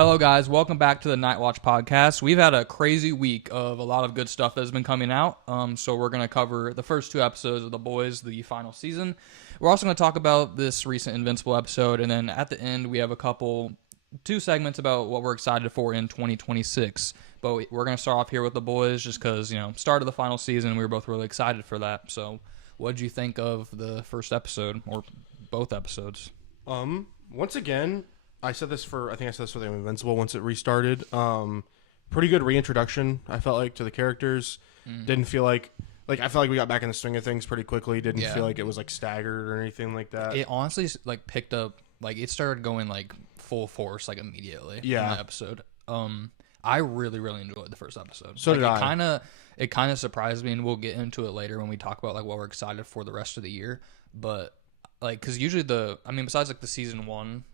Hello, guys. Welcome back to the Night Watch podcast. We've had a crazy week of a lot of good stuff that has been coming out. So we're going to cover the first two episodes of The Boys, the final season. We're also going to talk about this recent Invincible episode, and then at the end we have two segments about what we're excited for in 2026. But we're going to start off here with The Boys, just because start of the final season. We were both really excited for that. So, what did you think of the first episode or both episodes? Once again. I said this for the Invincible once it restarted. Pretty good reintroduction, I felt like, to the characters. Didn't feel like I felt like we got back in the swing of things pretty quickly. Didn't feel like it was like staggered or anything like that. It honestly picked up, it started going full force immediately in the episode. I really, really enjoyed the first episode. So did I. It kind of surprised me, and we'll get into it later when we talk about what we're excited for the rest of the year. But because usually besides the season one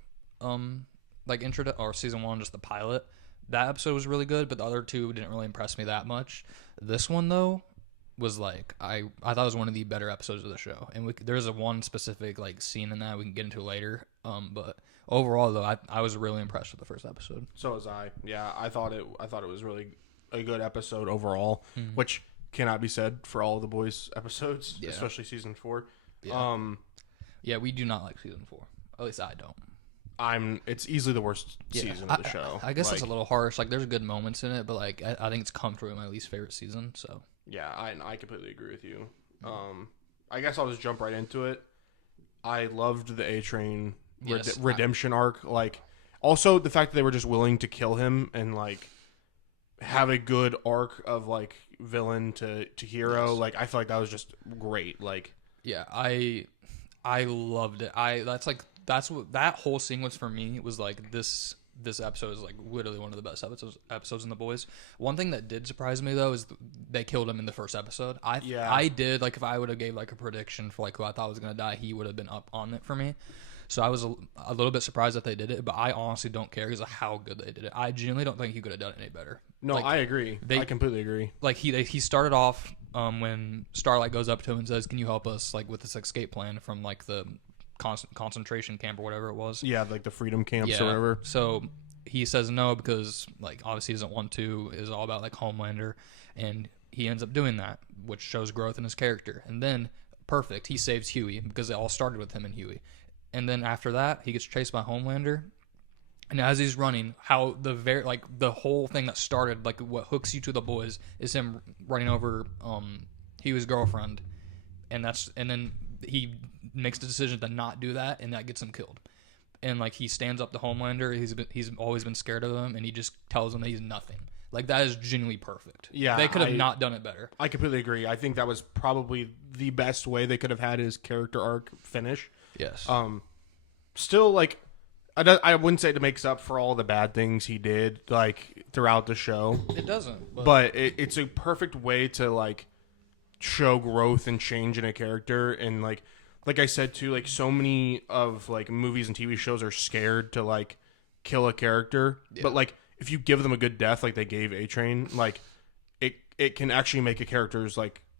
intro or season one, just the pilot, that episode was really good, but the other two didn't really impress me that much. This one though was I thought it was one of the better episodes of the show, and there's one specific scene in that we can get into later. But overall though, I was really impressed with the first episode. So was I. Yeah, I thought it was really a good episode overall, which cannot be said for all of the Boys episodes, especially season 4. Yeah, we do not like season 4. At least I don't. It's easily the worst season of the show. I guess it's a little harsh. There's good moments in it, but I think it's comfortably my least favorite season. So yeah, I completely agree with you. I guess I'll just jump right into it. I loved the A-Train redemption arc. Also the fact that they were just willing to kill him and have a good arc of villain to hero. Yes. I feel like that was just great. Yeah, I loved it. That's what that whole scene was for me. It was this episode is literally one of the best episodes in The Boys. One thing that did surprise me though is they killed him in the first episode. I did if I would have gave a prediction for who I thought was gonna die, he would have been up on it for me. So I was a little bit surprised that they did it, but I honestly don't care because of how good they did it. I genuinely don't think he could have done it any better. No, I agree. I completely agree. He started off when Starlight goes up to him and says, "Can you help us with this escape plan from the concentration camp or whatever it was?" Yeah, the freedom camps or whatever. So he says no because obviously he doesn't want to. Is all about Homelander, and he ends up doing that, which shows growth in his character. And then perfect, he saves Huey because it all started with him and Huey. And then after that, he gets chased by Homelander. And as he's running, how the whole thing that started what hooks you to the Boys is him running over Huey's girlfriend, and then he makes the decision to not do that, and that gets him killed. And he stands up to Homelander. He's always been scared of him, and he just tells him that he's nothing. That is genuinely perfect. Yeah, they could have not done it better. I completely agree. I think that was probably the best way they could have had his character arc finish. Yes. Still, I wouldn't say it makes up for all the bad things he did throughout the show. It doesn't. But it's a perfect way to show growth and change in a character. And like I said too, so many of movies and TV shows are scared to kill a character. Yeah. But if you give them a good death, they gave A-Train, it can actually make a character's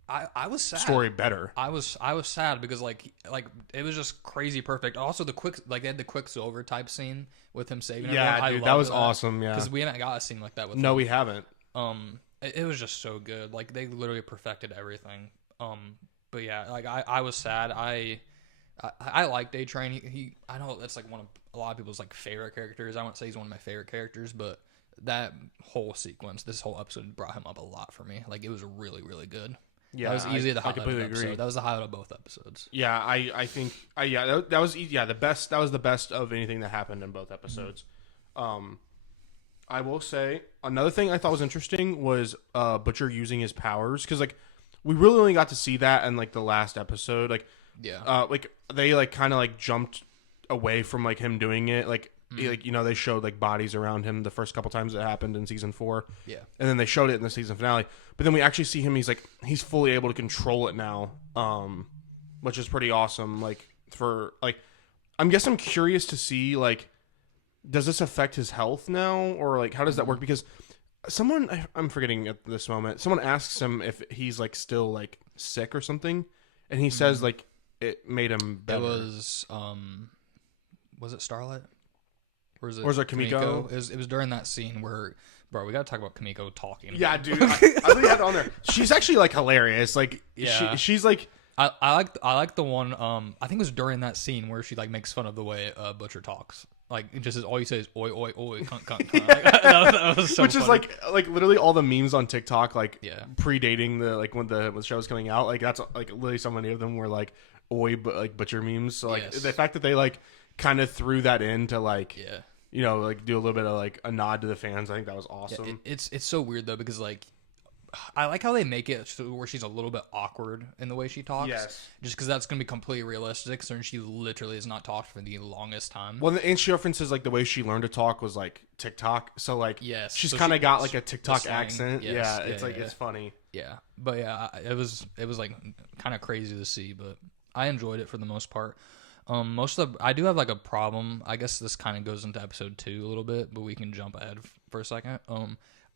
I was sad. Story better. I was sad because it was just crazy perfect. Also the they had the Quicksilver type scene with him saving everyone. Yeah, dude, that was awesome. Yeah, because we haven't got a scene like that with him. We haven't. It was just so good. They literally perfected everything. But yeah, I was sad. I liked A-Train. He I know that's one of a lot of people's favorite characters. I wouldn't say he's one of my favorite characters, but that whole sequence, this whole episode brought him up a lot for me. It was really, really good. Yeah, that was easily the highlight of the episode. That was the highlight of both episodes. Yeah, I think that was the best. That was the best of anything that happened in both episodes. I will say another thing I thought was interesting was Butcher using his powers, because we really only got to see that in the last episode. They kind of jumped away from him doing it. They showed bodies around him the first couple times it happened in season 4. Yeah. And then they showed it in the season finale. But then we actually see him, he's fully able to control it now. Which is pretty awesome. I'm curious to see does this affect his health now, or how does that work? Because I'm forgetting at this moment, someone asks him if he's still sick or something, and he says it made him better. It was it Starlight? or is it? Or is it Kimiko? It was during that scene where, bro, we gotta talk about Kimiko talking. Yeah, dude. I really had it on there. She's actually like hilarious. Like, she's like. I like the one. I think it was during that scene where she like makes fun of the way Butcher talks. Like, it just is all you say is oi oi oi cunt cunt cunt. Like, that was so Which funny. is like literally all the memes on TikTok, like predating the like when the show was coming out. Like that's like literally so many of them were like oi but like Butcher memes. So like the fact that they like kind of threw that in to like you know like do a little bit of like a nod to the fans. I think that was awesome. It's so weird though because like. I like how they make it so where she's a little bit awkward in the way she talks. Yes. Just because that's going to be completely realistic. So she literally has not talked for the longest time. Well, and she references like the way she learned to talk was like TikTok. So like, she's kind of got like a TikTok accent. Yes. Yeah, it's funny. Yeah, but yeah, it was like kind of crazy to see, but I enjoyed it for the most part. I do have like a problem. I guess this kind of goes into episode 2 a little bit, but we can jump ahead for a second.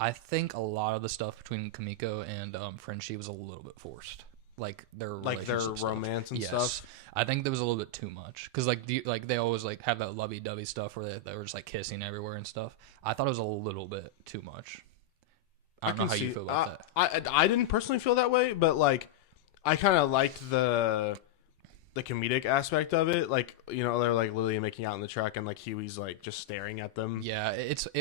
I think a lot of the stuff between Kimiko and Frenchie was a little bit forced. Like their romance and stuff. I think there was a little bit too much because they always like have that lovey-dovey stuff where they were just like kissing everywhere and stuff. I thought it was a little bit too much. I don't know how you feel about that. I didn't personally feel that way, but like I kind of liked the comedic aspect of it, like you know they're like literally making out in the truck and like Huey's like just staring at them. Yeah,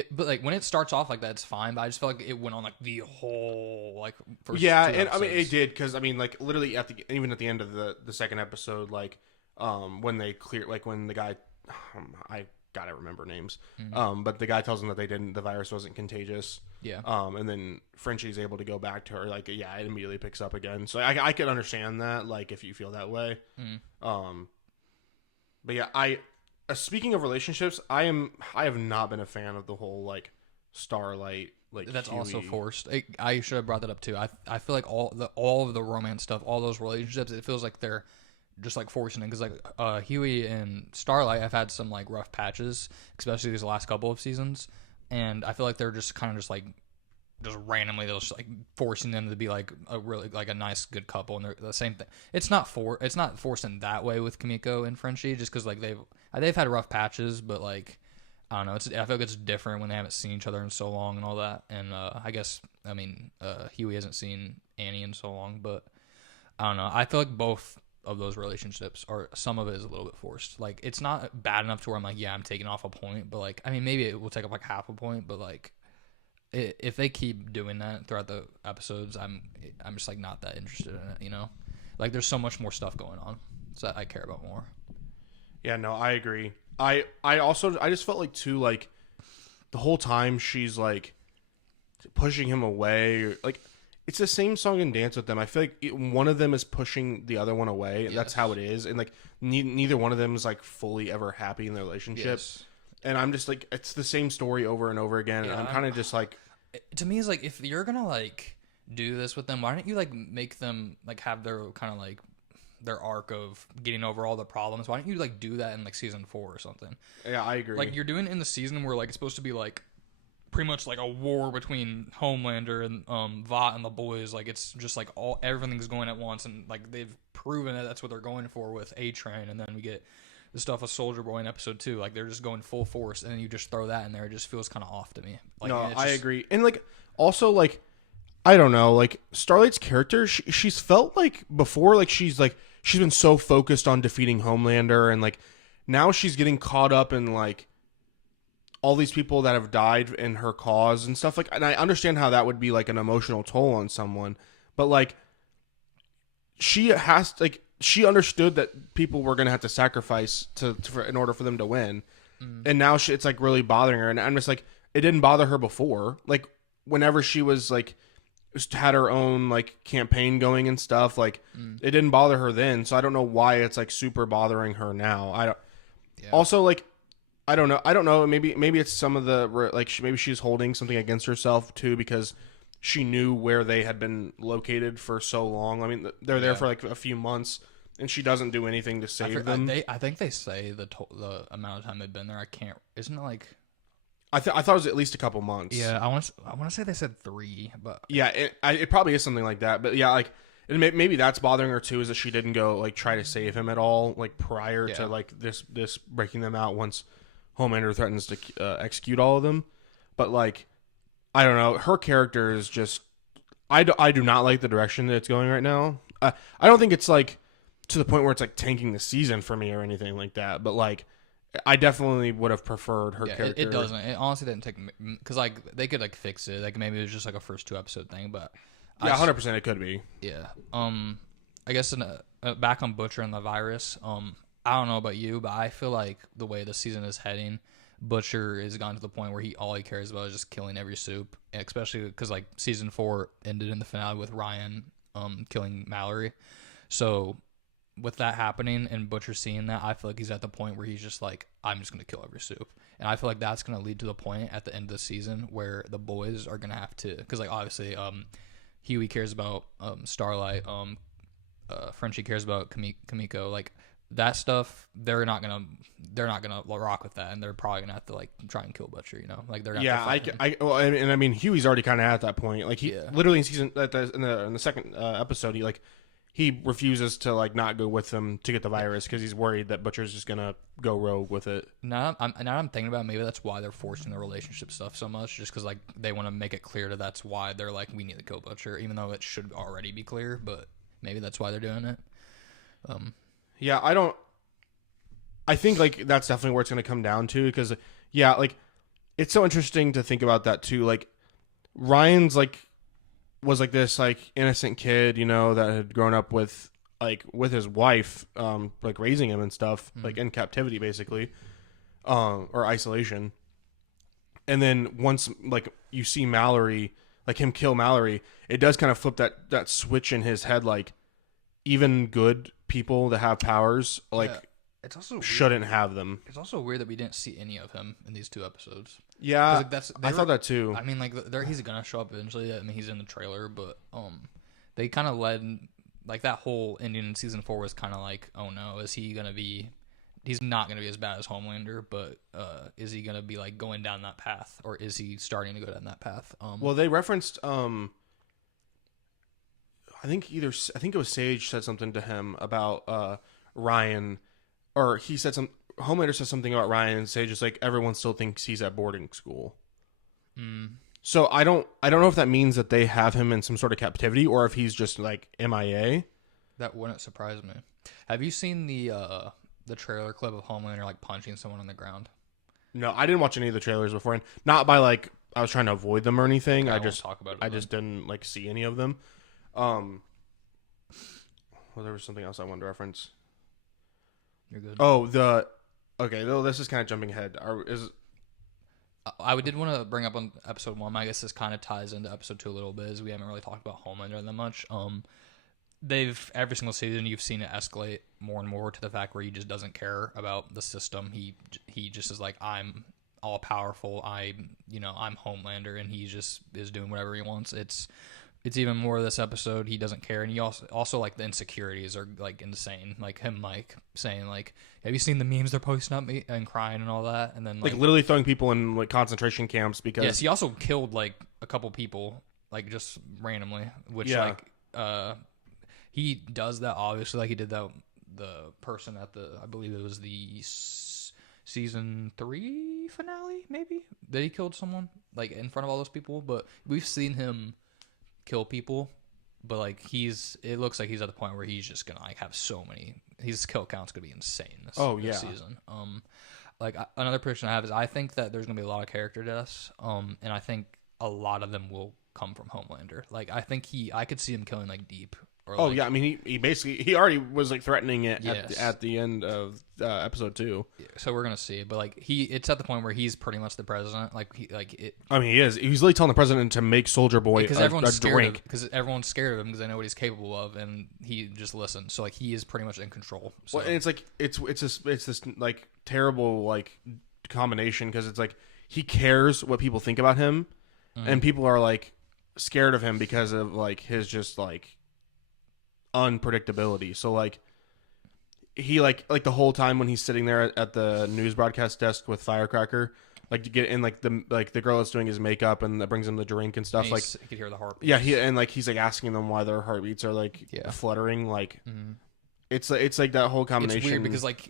but like when it starts off like that, it's fine. But I just felt like it went on like the whole like first. Yeah, and episodes. I mean it did because I mean like literally even at the end of the second episode, like when they clear like when the guy I gotta remember names, but the guy tells them that the virus wasn't contagious. Yeah. And then Frenchie's able to go back to her. Like, yeah, it immediately picks up again. So I could understand that, like, if you feel that way. But yeah, speaking of relationships, I have not been a fan of the whole like Starlight like. That's Huey. Also forced. I should have brought that up too. I feel like all of the romance stuff, all those relationships, it feels like they're just like forcing it because like Huey and Starlight have had some like rough patches, especially these last couple of seasons. And I feel like they're just kind of just like just randomly they're just like forcing them to be like a really like a nice good couple, and they're the same thing. It's not forced in that way with Kimiko and Frenchie, just because like they've had rough patches, but like I don't know. I feel like it's different when they haven't seen each other in so long and all that. And I mean Huey hasn't seen Annie in so long, but I don't know. I feel like both of those relationships or some of it is a little bit forced. Like it's not bad enough to where I'm like, yeah, I'm taking off a point, but like I mean maybe it will take up like half a point, but like if they keep doing that throughout the episodes, I'm just like not that interested in it, you know? Like there's so much more stuff going on so that I care about more. Yeah, no, I agree. I just felt like too like the whole time she's like pushing him away or, like it's the same song and dance with them. I feel like one of them is pushing the other one away. Yes. That's how it is. And like neither one of them is like fully ever happy in their relationship. Yes. And I'm just like, it's the same story over and over again. Yeah, and I'm kind of just like, to me, it's like, if you're going to like do this with them, why don't you like make them like have their kind of like their arc of getting over all the problems? Why don't you like do that in like season 4 or something? Yeah, I agree. Like you're doing it in the season where like it's supposed to be like pretty much like a war between Homelander and Vought and the boys. Like it's just like everything's going at once, and like they've proven that that's what they're going for with A-Train, and then we get the stuff with Soldier Boy in episode 2. Like they're just going full force, and then you just throw that in there. It just feels kind of off to me. Like, no, I agree. And like also like I don't know, like Starlight's character, she's felt like before like she's been so focused on defeating Homelander, and like now she's getting caught up in like all these people that have died in her cause and stuff like, and I understand how that would be like an emotional toll on someone, but like she understood that people were going to have to sacrifice in order for them to win. And now it's like really bothering her. And I'm just like, it didn't bother her before. Like whenever she was like, had her own like campaign going and stuff, like it didn't bother her then. So I don't know why it's like super bothering her now. Also like, I don't know. Maybe it's some of the like maybe she's holding something against herself too because she knew where they had been located for so long. I mean, they're there for like a few months, and she doesn't do anything to save them. I think they say the amount of time they've been there. I can't. Isn't it like? I thought it was at least a couple months. Yeah, I want to say they said 3, but yeah, it probably is something like that. But yeah, like maybe that's bothering her too, is that she didn't go like try to save him at all, like prior to like this breaking them out once Homelander threatens to execute all of them. But like, I don't know, her character is just I do not like the direction that it's going right now. I don't think it's like to the point where it's like tanking the season for me or anything like that. But like, I definitely would have preferred her character. It doesn't. It honestly didn't take because like they could like fix it. Like maybe it was just like a first 2 episode thing. But yeah, 100% it could be. Yeah. I guess back on Butcher and the virus. I don't know about you, but I feel like the way the season is heading, Butcher has gotten to the point where all he cares about is just killing every soup, especially because like season 4 ended in the finale with Ryan killing Mallory. So with that happening and Butcher seeing that, I feel like he's at the point where he's just like, I'm just gonna kill every soup, and I feel like that's gonna lead to the point at the end of the season where the boys are gonna have to, because like obviously Huey cares about Starlight, Frenchie cares about Kamiko, like that stuff. They're not gonna rock with that, and they're probably gonna have to like try and kill Butcher. You know, like they're gonna have to fight him. I mean, Huey's already kind of at that point. Like he literally in the second episode, he refuses to like not go with them to get the virus because he's worried that Butcher's just gonna go rogue with it. Now I'm thinking about it, maybe that's why they're forcing the relationship stuff so much, just because like they want to make it clear that's why they're like, we need to kill Butcher, even though it should already be clear. But maybe that's why they're doing it. Yeah, I think like that's definitely where it's going to come down to, because like it's so interesting to think about that too. Like Ryan's was like this like innocent kid, that had grown up with his wife, like raising him and stuff, like in captivity basically, or isolation. And then once like you see Mallory, like him kill Mallory, it does kind of flip that switch in his head, like even good people that have powers it's also shouldn't have them. It's also weird that we didn't see any of him in these 2 episodes. Yeah, I thought that too. I mean, like he's gonna show up eventually. I mean, he's in the trailer, but they kind of led like that whole ending in season 4 was kind of like, oh no, is he gonna be? He's not gonna be as bad as Homelander, but is he gonna be like going down that path, or is he starting to go down that path? Well, they referenced I think it was Sage said something to him about Ryan, or he said Homelander said something about Ryan, and Sage is like, everyone still thinks he's at boarding school. So I don't know if that means that they have him in some sort of captivity, or if he's just like MIA. That wouldn't surprise me. Have you seen the trailer clip of Homelander like punching someone on the ground? No, I didn't watch any of the trailers beforehand. Not by like I was trying to avoid them or anything. Okay, I just talk about it. I just didn't like see any of them. Well, there was something else I wanted to reference. You're good. Oh, okay. Though this is kind of jumping ahead. I did want to bring up on episode 1. I guess this kind of ties into episode 2 a little bit, as we haven't really talked about Homelander that much. Every single season you've seen it escalate more and more to the fact where he just doesn't care about the system. He just is like, I'm all powerful. I'm Homelander, and he just is doing whatever he wants. It's even more of this episode. He doesn't care, and he also like the insecurities are like insane. Like him, Mike saying like, "Have you seen the memes they're posting up me and crying and all that?" And then like literally throwing people in like concentration camps because yes, he also killed like a couple people like just randomly, which he does that obviously. Like he did that the person at I believe it was the season 3 finale, maybe, that he killed someone like in front of all those people. But we've seen him kill people, but like it looks like he's at the point where he's just gonna like have so many, his kill count's gonna be insane this season. Like another prediction I have is I think that there's gonna be a lot of character deaths, and I think a lot of them will come from Homelander. Like I think I could see him killing like Deep. Or I mean he already was like threatening it at the end of episode 2. Yeah, so we're gonna see, but like it's at the point where he's pretty much the president. I mean, he is. He's literally telling the president to make Soldier Boy a drink because everyone's scared of him because they know what he's capable of, and he just listens. So like he is pretty much in control. So. Well, and it's like it's this like terrible like combination, because it's like he cares what people think about him, and people are like scared of him because of like his just like unpredictability. So like he like the whole time when he's sitting there at the news broadcast desk with Firecracker, like to get in like the girl that's doing his makeup and that brings him the drink and stuff, like you could hear the heartbeats. Yeah, he's like asking them why their heartbeats are like fluttering, like It's like that whole combination.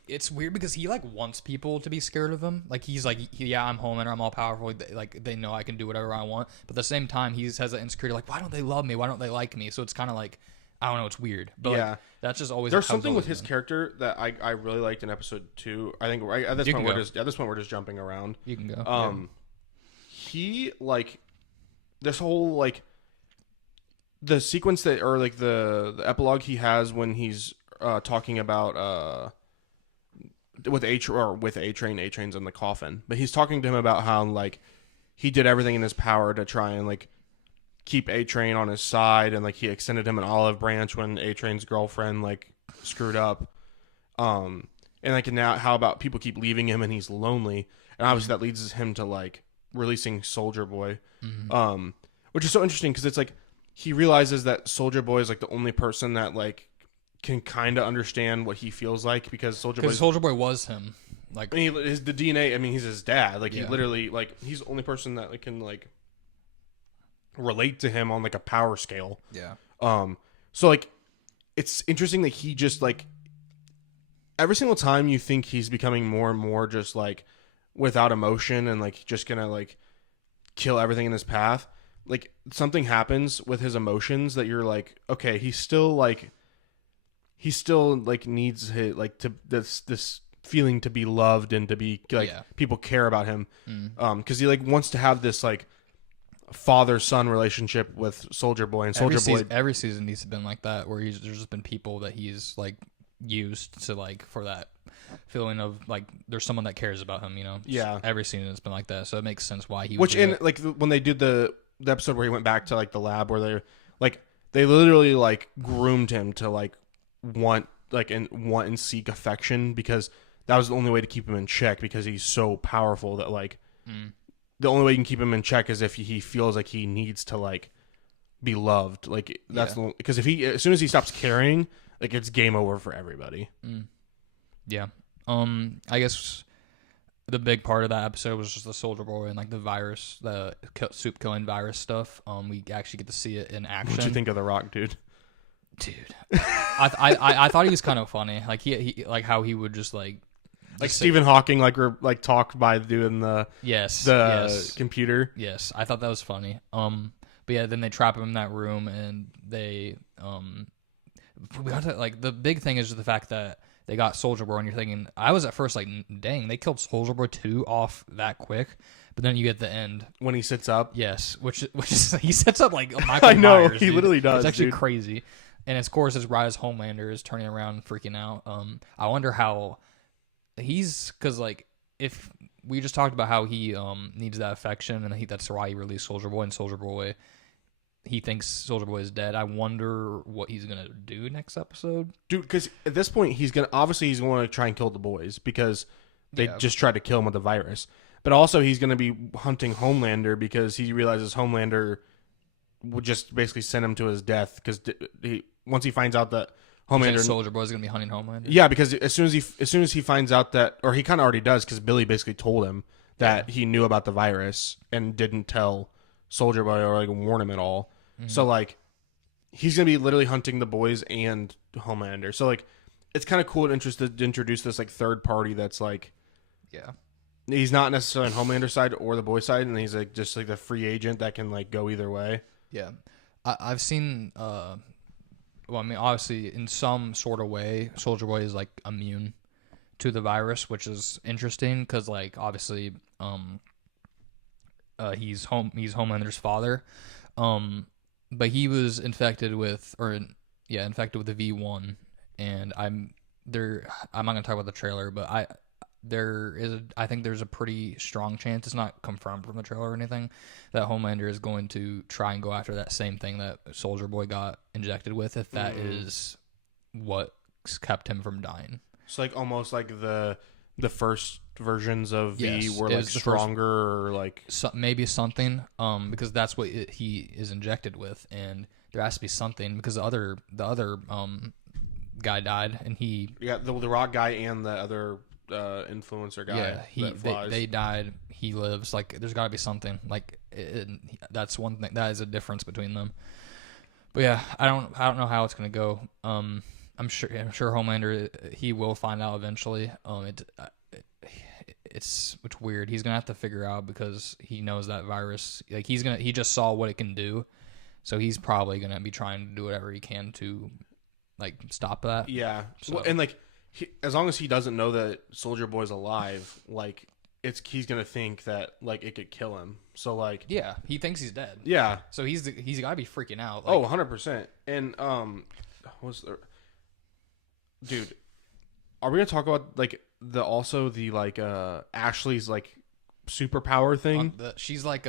It's weird because he like wants people to be scared of him. Like he's like, yeah, I'm Homelander, I'm all powerful. Like they know I can do whatever I want. But at the same time, he has that insecurity. Like, why don't they love me? Why don't they like me? So it's kind of like, I don't know. It's weird. But yeah, like, that's just always. There's something with his character that I really liked in episode 2. I think at this point we're just jumping around. You can go. He like this whole like the sequence that or like the epilogue he has when he's talking about with A Train. A Train's in the coffin, but he's talking to him about how like he did everything in his power to try and like keep A Train on his side, and like he extended him an olive branch when A Train's girlfriend like screwed up. And like now, how about people keep leaving him and he's lonely, and obviously that leads him to like releasing Soldier Boy, which is so interesting because it's like he realizes that Soldier Boy is like the only person that like can kind of understand what he feels like because Soldier Boy was him. Like I mean, the DNA. I mean, he's his dad. Like he literally like he's the only person that like, can like relate to him on like a power scale. Yeah. So like it's interesting that he just like every single time you think he's becoming more and more just like without emotion and like just gonna like kill everything in his path, like something happens with his emotions that you're like, okay, he still needs his like to this feeling to be loved and to be like people care about him, because he like wants to have this like father-son relationship with Soldier Boy, and every season he's been like that, where there's just been people that he's like used to like for that feeling of like there's someone that cares about him, you know. Yeah, every season it's been like that, so it makes sense why he would which in like when they did the episode where he went back to like the lab where they literally like groomed him to like want and seek affection, because that was the only way to keep him in check, because he's so powerful that like the only way you can keep him in check is if he feels like he needs to like be loved. Like that's because if he as soon as he stops caring, like it's game over for everybody. Yeah. I guess the big part of that episode was just the Soldier Boy and like the virus, the soup killing virus stuff. We actually get to see it in action. What'd you think of The Rock, dude? I thought he was kind of funny. Like he like how he would just like Stephen Hawking like talked by doing the computer. Yes, I thought that was funny. But yeah, then they trap him in that room and they we got to, like the big thing is the fact that they got Soldier Boy, and you're thinking, I was at first like, dang, they killed Soldier Boy 2 off that quick. But then you get the end when he sits up. Yes, which is he sets up like Michael I know Myers, he dude. literally does. It's actually dude. crazy. And of course, his rise Homelander is turning around and freaking out. I wonder how he's, because like if we just talked about how he needs that affection, and that's why he released Soldier Boy, and Soldier Boy, he thinks Soldier Boy is dead. I wonder what he's gonna do next episode, dude. Because at this point, he's going to try and kill the boys because they just tried to kill him with the virus. But also, he's going to be hunting Homelander because he realizes Homelander would just basically send him to his death. Because once he finds out that Homelander, Soldier Boy is going to be hunting Homelander. Yeah, because as soon as he finds out that, or he kind of already does, because Billy basically told him that he knew about the virus and didn't tell Soldier Boy or like warn him at all. So like he's gonna be literally hunting the boys and Homelander. So like it's kind of cool and interesting to introduce this like third party that's like he's not necessarily on Homelander's side or the boy side, and he's like just like the free agent that can like go either way. Yeah, I've seen. Well, I mean, obviously, in some sort of way, Soldier Boy is like immune to the virus, which is interesting because, like, obviously, he's Homelander's father, but he was infected with the V1, and I'm not gonna talk about the trailer, but I think there's a pretty strong chance, it's not confirmed from the trailer or anything, that Homelander is going to try and go after that same thing that Soldier Boy got injected with, if that is what's kept him from dying. It's like almost like the first versions of V were like stronger, or like maybe something, because that's what he is injected with, and there has to be something because the other guy died, and the Rock guy and the other influencer guy. They died. He lives. Like there's got to be something. Like that's one thing. That is a difference between them. But yeah, I don't know how it's gonna go. I'm sure Homelander, he will find out eventually. It's weird. He's gonna have to figure out because he knows that virus. Like he just saw what it can do, so he's probably gonna be trying to do whatever he can to like stop that. Yeah, So, well, and like as long as he doesn't know that Soldier Boy's alive, like he's gonna think that like it could kill him. So like yeah, he thinks he's dead. yeah, So he's got to be freaking out. Like, 100%. And what's there, dude? Are we gonna talk about like the like Ashley's like superpower thing? She's like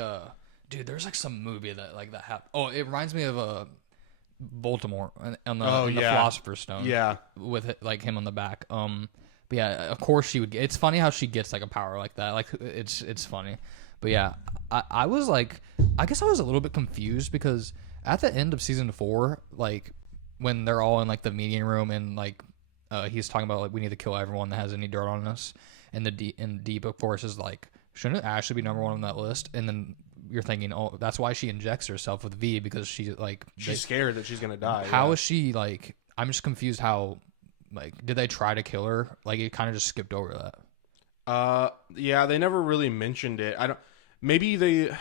dude. There's like some movie that happened. Oh, it reminds me of Baltimore on the Philosopher's Stone. Yeah, with like him on the back. But yeah, of course she would. It's funny how she gets like a power like that. Like it's funny. But yeah, I was like, I guess I was a little bit confused because at the end of season 4, like when they're all in like the meeting room and like he's talking about like we need to kill everyone that has any dirt on us, and Deep of course is like, shouldn't Ashley be number 1 on that list? And then you're thinking, oh, that's why she injects herself with V, because she's scared that she's gonna die. How is she like? I'm just confused. How like did they try to kill her? Like it kind of just skipped over that. Yeah, they never really mentioned it. I don't. Maybe they. If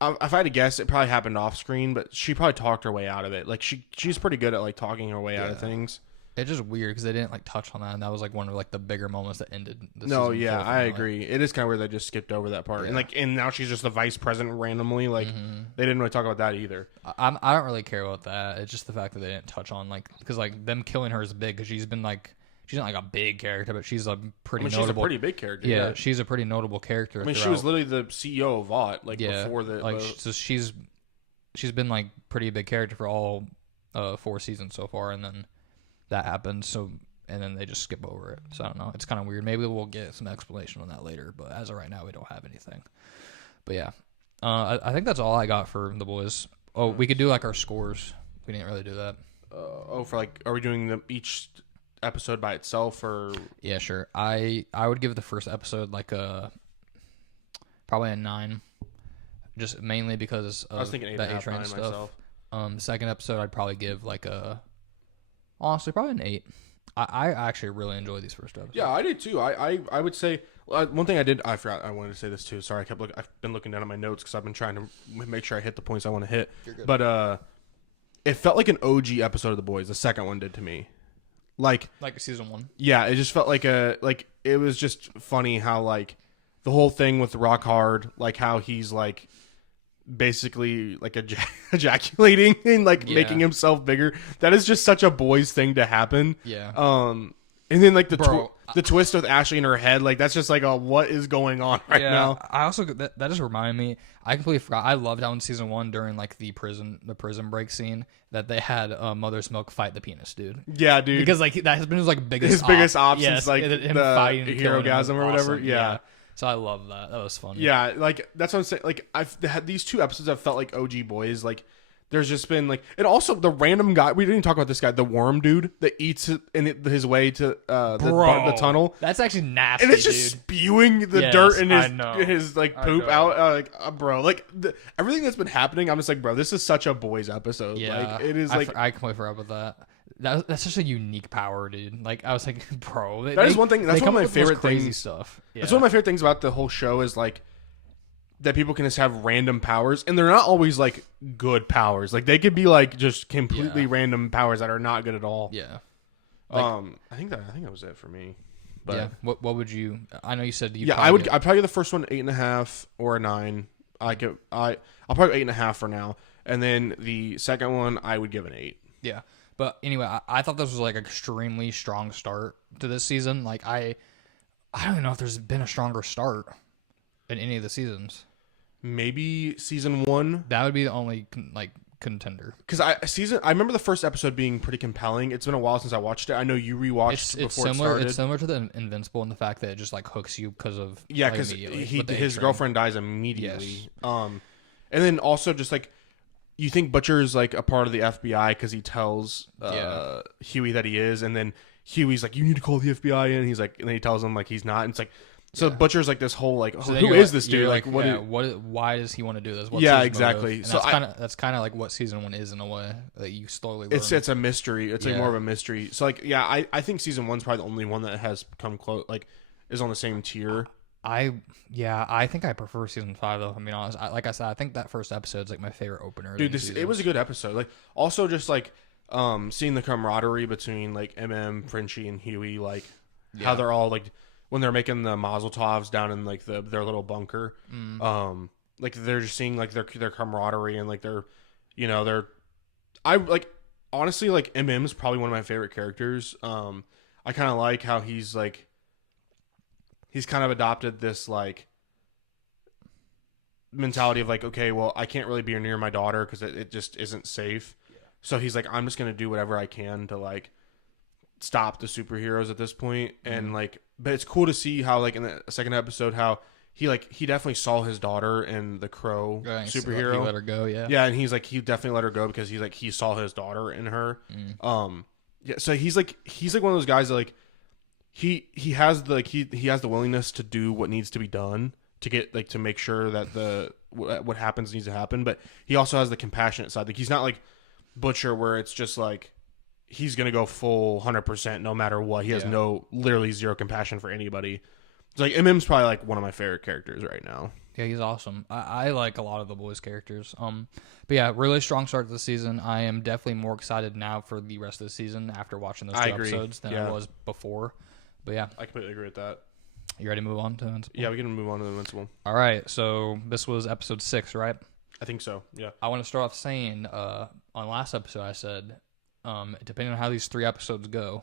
I had to guess, it probably happened off screen, but she probably talked her way out of it. Like she's pretty good at like talking her way out of things. It's just weird because they didn't like touch on that, and that was like one of like the bigger moments that ended. No, yeah, I agree. It is kind of weird they just skipped over that part, and now she's just the vice president randomly. Like they didn't really talk about that either. I don't really care about that. It's just the fact that they didn't touch on like because like them killing her is big because she's been like. She's not like a big character, but she's a pretty notable. She's a pretty big character. Yeah, she's a pretty notable character. I mean, she was literally the CEO of Vought, like before the. Like, so she's been like pretty big character for all 4 seasons so far, and then that happened. So and then they just skip over it. So I don't know. It's kind of weird. Maybe we'll get some explanation on that later, but as of right now, we don't have anything. But yeah, I think that's all I got for the boys. Oh, we could do like our scores. We didn't really do that. For like, are we doing each episode by itself or? Yeah, sure. I would give the first episode like probably a 9, just mainly because of I was thinking 8.5, 9 stuff. myself. The second episode I'd probably give like honestly probably an 8. I actually really enjoyed these first episodes. Yeah, I did too. I would say one thing I forgot I wanted to say this too. Sorry, I've been looking down at my notes because I've been trying to make sure I hit the points I want to hit. You're good. But it felt like an OG episode of The Boys. The second one did to me. Like season 1. Yeah, it just felt like it was just funny how like the whole thing with Rock Hard, like how he's like basically like ejaculating and like making himself bigger. That is just such a boys thing to happen. Yeah. And then like the twist with Ashley in her head, like that's just like what is going on right now. I also that just reminded me. I completely forgot. I loved how in season 1 during like the prison break scene that they had Mother's Milk fight the penis dude. Yeah, dude. Because like that has been his like biggest ops yes, since like him the fighting hero gasm or whatever. Awesome. Yeah. So I love that. That was funny. Yeah, like that's what I'm saying. Like I've had these 2 episodes I've felt like OG boys. Like there's just been like, and also the random guy. We didn't even talk about this guy, the worm dude that eats his way to the tunnel. That's actually nasty, and it's just spewing the dirt and his like poop out. Bro, like everything that's been happening, I'm just like, bro, this is such a boys episode. Yeah, like, it is like I completely forgot about that. That's such a unique power, dude. Like I was like, bro, that is one thing. That's one of my favorite crazy stuff. Yeah. That's one of my favorite things about the whole show is like that people can just have random powers, and they're not always like good powers. Like they could be like just completely random powers that are not good at all. Yeah. I think that was it for me. But yeah. What would you? I know you said you. Yeah, I'd probably give the first one 8.5 or a 9. I'll probably 8.5 for now, and then the second one I would give an 8. Yeah. But anyway, I thought this was like an extremely strong start to this season. Like I don't even know if there's been a stronger start in any of the seasons. Maybe season 1. That would be the only contender. Because I remember the first episode being pretty compelling. It's been a while since I watched it. I know you rewatched before it started. It's similar to the Invincible in the fact that it just like hooks you because of because his girlfriend dies immediately. Yes. And then also just like you think Butcher's like a part of the FBI because he tells Huey that he is, and then Huey's like, you need to call the FBI in. He's like, and then he tells him like he's not. And it's like So Butcher's like this whole like, So then who you're is like- this you're dude? like, Like, what? yeah, why does he want to do this? What's Yeah, his exactly. motive? And So that's kind of like what season 1 is in a way that you slowly learn. It's a mystery. It's like Yeah. more of a mystery. So like, yeah, I think season 1's probably the only one that has come close, like, is on the same tier. I think I prefer season 5 though. If I'm being honest, like I said, I think that first episode's like my favorite opener. Dude, it was a good episode. Like, also just like, seeing the camaraderie between like Frenchie, and Huey, like how they're all like when they're making the Mazel Tovs down in like their little bunker. Like they're just seeing like their camaraderie and like I like honestly like is probably one of my favorite characters. I kind of like how he's kind of adopted this like mentality of like, okay, well, I can't really be near my daughter because it just isn't safe. So he's like, I'm just gonna do whatever I can to like stop the superheroes at this point. And like, but it's cool to see how like in the second episode how he definitely saw his daughter in the Crow superhero. He let her go, yeah, and he's like, he definitely let her go because he saw his daughter in her. Yeah, so he's like one of those guys that like he has the willingness to do what needs to be done to get like to make sure that what happens needs to happen, but he also has the compassionate side. Like he's not like Butcher where it's just like he's gonna go full 100% no matter what. He has literally zero compassion for anybody. It's like MM's probably like one of my favorite characters right now. Yeah, he's awesome. I like a lot of the boys' characters. But yeah, really strong start to the season. I am definitely more excited now for the rest of the season after watching those 2 episodes than I was before. But yeah, I completely agree with that. You ready to move on to Invincible? Yeah, we can move on to Invincible. All right, so this was episode 6, right? I think so, yeah. I want to start off saying, on last episode I said, depending on how these 3 episodes go,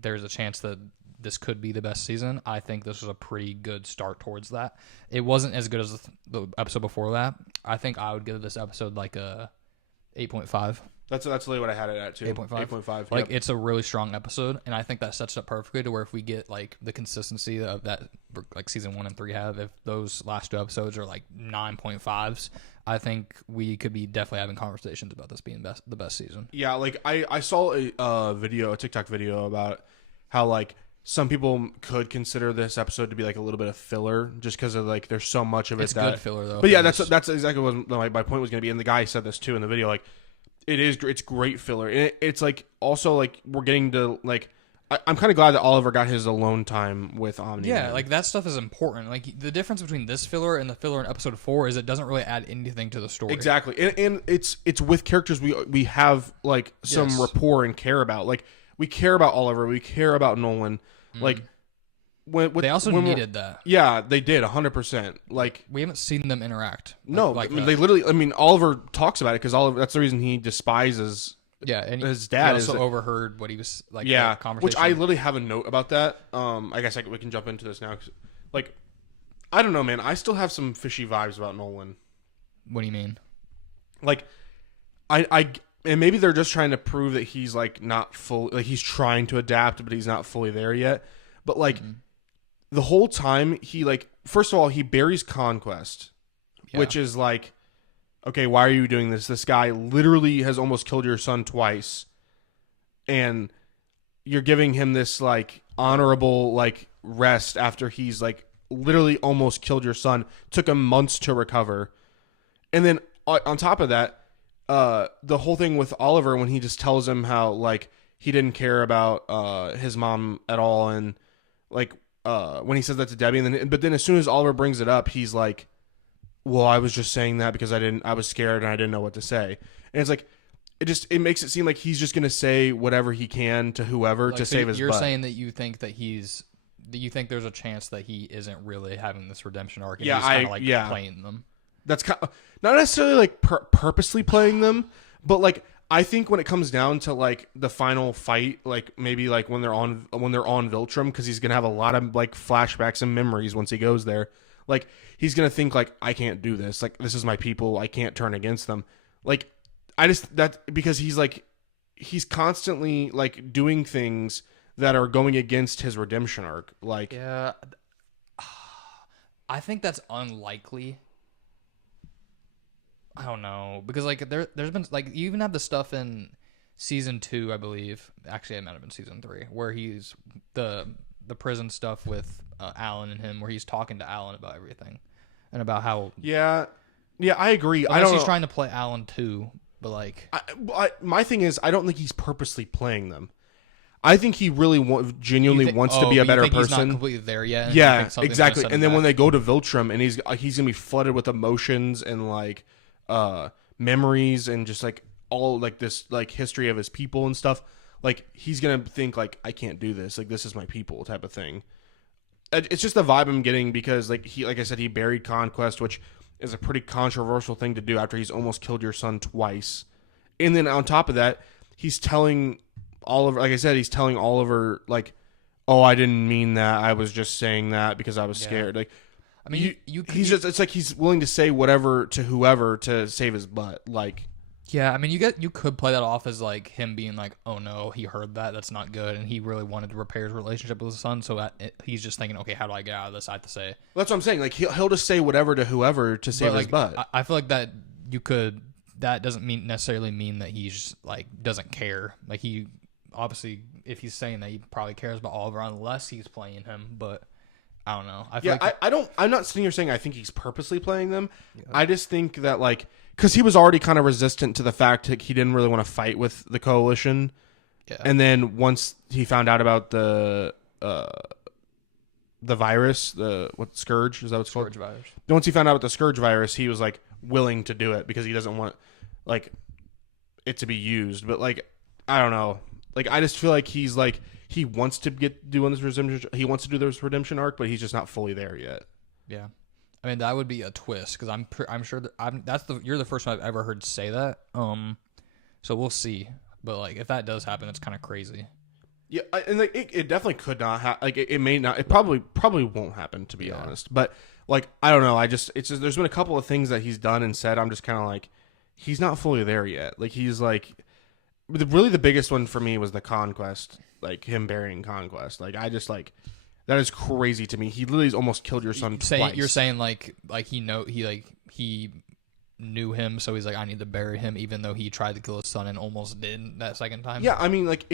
there's a chance that this could be the best season. I think this was a pretty good start towards that. It wasn't as good as the episode before that. I think I would give this episode like a 8.5. That's literally what I had it at too. 8.5. Like it's a really strong episode, and I think that sets it up perfectly to where if we get like the consistency of that, like season 1 and 3 have, if those last 2 episodes are like 9.5s, I think we could be definitely having conversations about this being the best season. Yeah, like I saw a TikTok video about how like some people could consider this episode to be like a little bit of filler just because of like there's so much of it. It's good filler though. But yeah, that's exactly what my point was going to be. And the guy said this too in the video. Like it's great filler. And it's like also like we're getting to like I'm kind of glad that Oliver got his alone time with Omni. Yeah, like that stuff is important. Like the difference between this filler and the filler in episode 4 is it doesn't really add anything to the story. Exactly, and it's with characters we have like some rapport and care about. Like we care about Oliver, we care about Nolan. Like when they also needed that. Yeah, they did 100%. Like we haven't seen them interact. No, I mean, they literally. I mean, Oliver talks about it because Oliver. That's the reason he despises. Yeah, and his dad also overheard what he was like. Yeah, conversation. Which I literally have a note about that. I guess we can jump into this now. Like, I don't know, man. I still have some fishy vibes about Nolan. What do you mean? Like, and maybe they're just trying to prove that he's like not full. Like he's trying to adapt, but he's not fully there yet. But like the whole time, he like first of all he buries Conquest, which is like. Okay, why are you doing this? This guy literally has almost killed your son twice. And you're giving him this like honorable like rest after he's like literally almost killed your son. Took him months to recover. And then on top of that, the whole thing with Oliver when he just tells him how like he didn't care about his mom at all, and like when he says that to Debbie, but then as soon as Oliver brings it up, he's like, well, I was just saying that because I was scared and I didn't know what to say. And it's like, it makes it seem like he's just going to say whatever he can to whoever like, to save his butt. You're saying that you think that you think there's a chance that he isn't really having this redemption arc and he's kind of like playing them. That's kind of, not necessarily like purposely playing them, but like, I think when it comes down to like the final fight, like maybe like when they're on Viltrum, because he's going to have a lot of like flashbacks and memories once he goes there. Like, he's going to think, like, I can't do this. Like, this is my people. I can't turn against them. Like, because he's constantly, like, doing things that are going against his redemption arc. Like, yeah, I think that's unlikely. I don't know. Because, like, there's been, like, you even have the stuff in season 2, I believe. Actually, it might have been season 3, where he's the prison stuff with Alan and him, where he's talking to Alan about everything and about how Yeah, I agree. I I guess don't he's know. trying to play Alan too, but like My thing is, I don't think he's purposely playing them. I think he really genuinely wants to be a but you better think he's not person. completely there yet. And you Yeah, think something's gonna exactly. set And him then when back? they go to Viltrum, and he's gonna be flooded with emotions and like memories and just like all like this like history of his people and stuff. Like he's gonna think like, I can't do this. Like this is my people type of thing. It's just the vibe I'm getting because like I said, he buried Conquest, which is a pretty controversial thing to do after he's almost killed your son twice. And then on top of that, he's telling Oliver, like I said, he's telling Oliver like, "Oh, I didn't mean that. I was just saying that because I was scared." Like, I mean, it's like he's willing to say whatever to whoever to save his butt. Like, yeah, I mean, you could play that off as like him being like, oh no, he heard that, that's not good, and he really wanted to repair his relationship with his son, so he's just thinking, okay, how do I get out of this? I have to say. that's what I'm saying. Like he'll just say whatever to whoever to save his butt. I feel like that doesn't necessarily mean that he's like doesn't care. Like he obviously, if he's saying that, he probably cares about Oliver unless he's playing him. But I don't know. I'm not sitting here saying I think he's purposely playing them. Yeah. I just think that like, because he was already kind of resistant to the fact that he didn't really want to fight with the coalition. Yeah. And then once he found out about the virus, Scourge, is that what it's called? Scourge virus. Once he found out about the Scourge virus, he was like willing to do it because he doesn't want like it to be used. But like, I don't know. Like, I just feel like he's like, he wants to doing this redemption. He wants to do this redemption arc, but he's just not fully there yet. Yeah, I mean that would be a twist because I'm sure that you're the first one I've ever heard say that. So we'll see. But like, if that does happen, it's kind of crazy. Yeah, and like it definitely could not happen. Like it may not. It probably won't happen, to be honest. But like, I don't know. It's just there's been a couple of things that he's done and said. I'm just kind of like, he's not fully there yet. Like he's like. Really, the biggest one for me was the Conquest, like him burying Conquest. Like I just like that is crazy to me. He literally almost killed your son twice. You're saying like he knew him, so he's like, I need to bury him, even though he tried to kill his son and almost did that second time. Yeah, I mean, like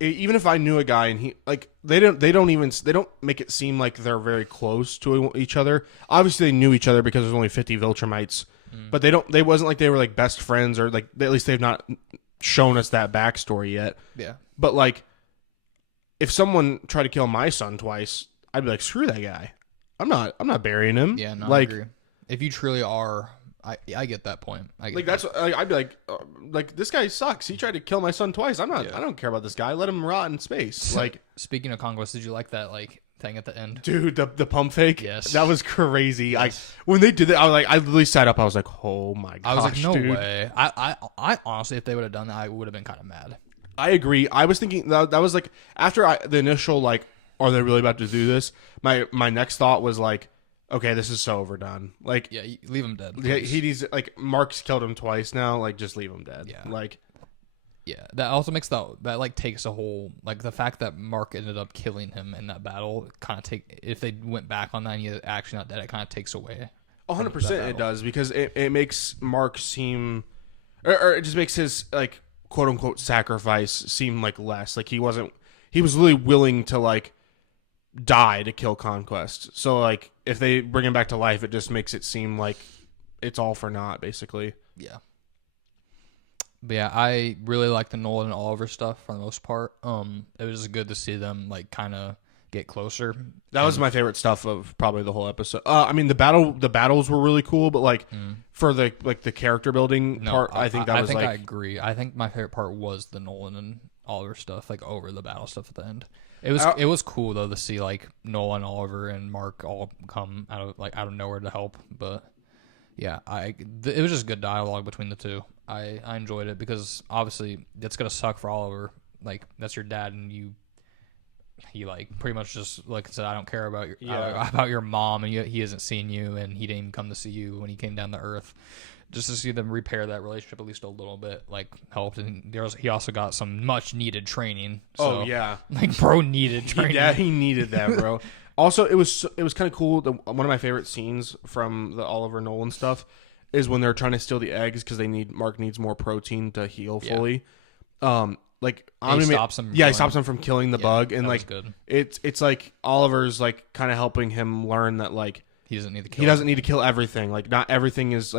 even if I knew a guy and he like they don't make it seem like they're very close to each other. Obviously, they knew each other because there's only 50 Viltrumites, but they wasn't like they were like best friends or like at least they've not shown us that backstory yet. Yeah. But like, if someone tried to kill my son twice, I'd be like, screw that guy. I'm not burying him. Yeah, no, like, I agree. If you truly are, I get that point. I'd be like, this guy sucks. He tried to kill my son twice. I don't care about this guy. Let him rot in space. Like, speaking of Conquest, did you like that like thing at the end? Dude, the pump fake? Yes. That was crazy. Yes. When they did that, I literally sat up. I was like, oh my gosh, I was like, no dude. way. I honestly, if they would have done that, I would have been kind of mad. I agree. I was thinking that was like, after the initial, like, are they really about to do this? My next thought was like, okay, this is so overdone. Like, yeah, leave him dead. He needs, like, Mark's killed him twice now. Like, just leave him dead. Yeah. Like, yeah, that also makes that like takes a whole like the fact that Mark ended up killing him in that battle kind of if they went back on that and he's actually not dead, it kind of takes away. 100% it does because it makes Mark seem, or it just makes his like quote unquote sacrifice seem like less. Like he was really willing to like die to kill Conquest. So like if they bring him back to life, it just makes it seem like it's all for naught, basically. Yeah. But yeah, I really like the Nolan and Oliver stuff for the most part. It was just good to see them like kind of get closer. That was my favorite stuff of probably the whole episode. I mean, the battles were really cool, but like for the character building part, I think I agree. I think my favorite part was the Nolan and Oliver stuff, like over the battle stuff at the end. It was cool though to see like Nolan, Oliver, and Mark all come out of nowhere to help. But yeah, it was just good dialogue between the two. I enjoyed it because obviously it's gonna suck for Oliver. Like that's your dad, and he like pretty much just like said, I don't care about your mom, and he hasn't seen you, and he didn't even come to see you when he came down to Earth. Just to see them repair that relationship at least a little bit, like helped. And he also got some much needed training. So, oh yeah, like bro needed training. Yeah, he needed that, bro. Also, it was kind of cool. One of my favorite scenes from the Oliver Nolan stuff is when they're trying to steal the eggs because Mark needs more protein to heal fully. like He stops him. Yeah, he stops him from killing the bug, and that like was good. it's like Oliver's like kind of helping him learn that like He doesn't need to kill. he doesn't need to kill everything. Like not everything is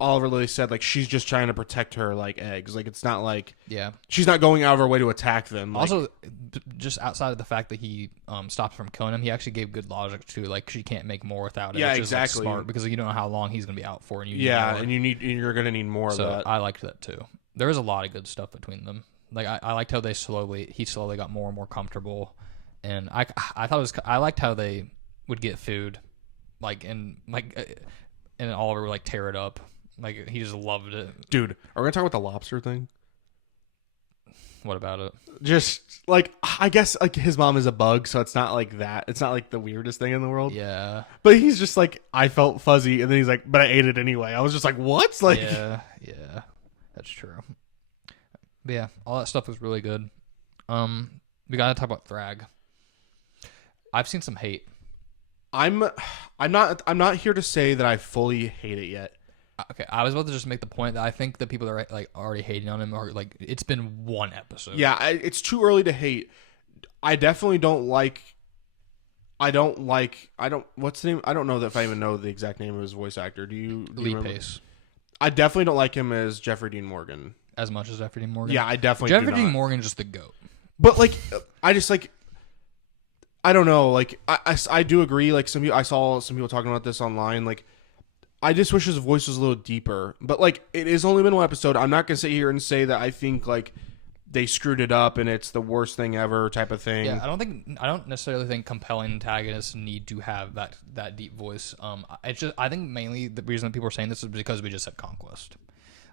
Oliver literally said like she's just trying to protect her like eggs. Like it's not like she's not going out of her way to attack them. Like, also, just outside of the fact that he stopped from killing him, he actually gave good logic to like she can't make more without it. Yeah, which exactly. Is, like, smart because you don't know how long he's gonna be out for, and you're gonna need more so of that. I liked that too. There was a lot of good stuff between them. Like I liked how he slowly got more and more comfortable, and I thought I liked how they would get food, and Oliver would like tear it up. Like he just loved it. Dude, are we gonna talk about the lobster thing? What about it? Just like I guess like his mom is a bug, so it's not like that. It's not like the weirdest thing in the world. Yeah. But he's just like I felt fuzzy, and then he's like, but I ate it anyway. I was just like, what? Like yeah, that's true. But yeah, all that stuff was really good. We gotta talk about Thrag. I've seen some hate. I'm not here to say that I fully hate it yet. Okay, I was about to just make the point that I think the people that are like already hating on him are like it's been one episode. Yeah, it's too early to hate. I definitely don't like. What's the name? I don't know if I even know the exact name of his voice actor. Do you Lee remember? Pace. I definitely don't like him as Jeffrey Dean Morgan. As much as Jeffrey Dean Morgan. Yeah, I definitely Jeffrey do Dean not. Morgan's just the GOAT. But like, I just like. I don't know. Like, I do agree. Like I saw some people talking about this online. Like, I just wish his voice was a little deeper. But like, it has only been one episode. I'm not gonna sit here and say that I think like they screwed it up and it's the worst thing ever type of thing. Yeah, I don't necessarily think compelling antagonists need to have that deep voice. I think mainly the reason that people are saying this is because we just said Conquest.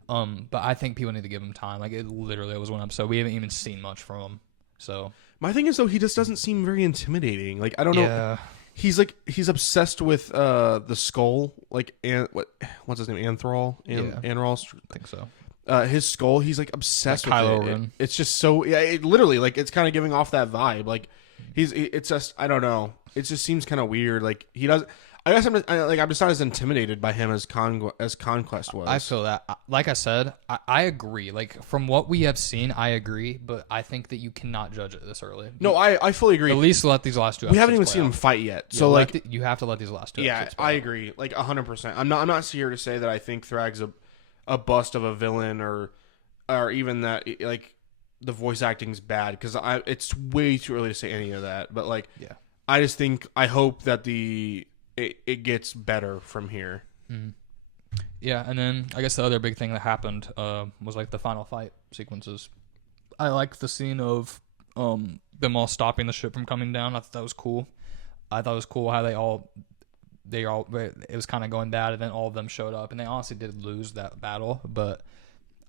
But I think people need to give him time. Like it literally was one episode. We haven't even seen much from him. So my thing is though, he just doesn't seem very intimidating. Like I don't know. He's obsessed with the skull. Like what's his name? Anthrol. Anthrol. I think so. His skull. He's like obsessed like with Kylo it. Ren. It's just so it literally like it's kind of giving off that vibe. Like it's just I don't know. It just seems kind of weird. Like he doesn't. I guess I'm just not as intimidated by him as Conquest was. I feel that. Like I said, I agree. Like from what we have seen, I agree. But I think that you cannot judge it this early. No, I fully agree. At least let these last two. We haven't even play seen out. him fight yet. Yeah, So like you have to let these last two. Yeah, I agree. Like 100%. I'm not here to say that I think Thrag's a bust of a villain or even that like the voice acting's bad because it's way too early to say any of that. But like, yeah, I hope that it gets better from here. Mm-hmm. Yeah, and then I guess the other big thing that happened was like the final fight sequences. I liked the scene of them all stopping the ship from coming down. I thought that was cool. I thought it was cool how it was kind of going bad, and then all of them showed up, and they honestly did lose that battle, but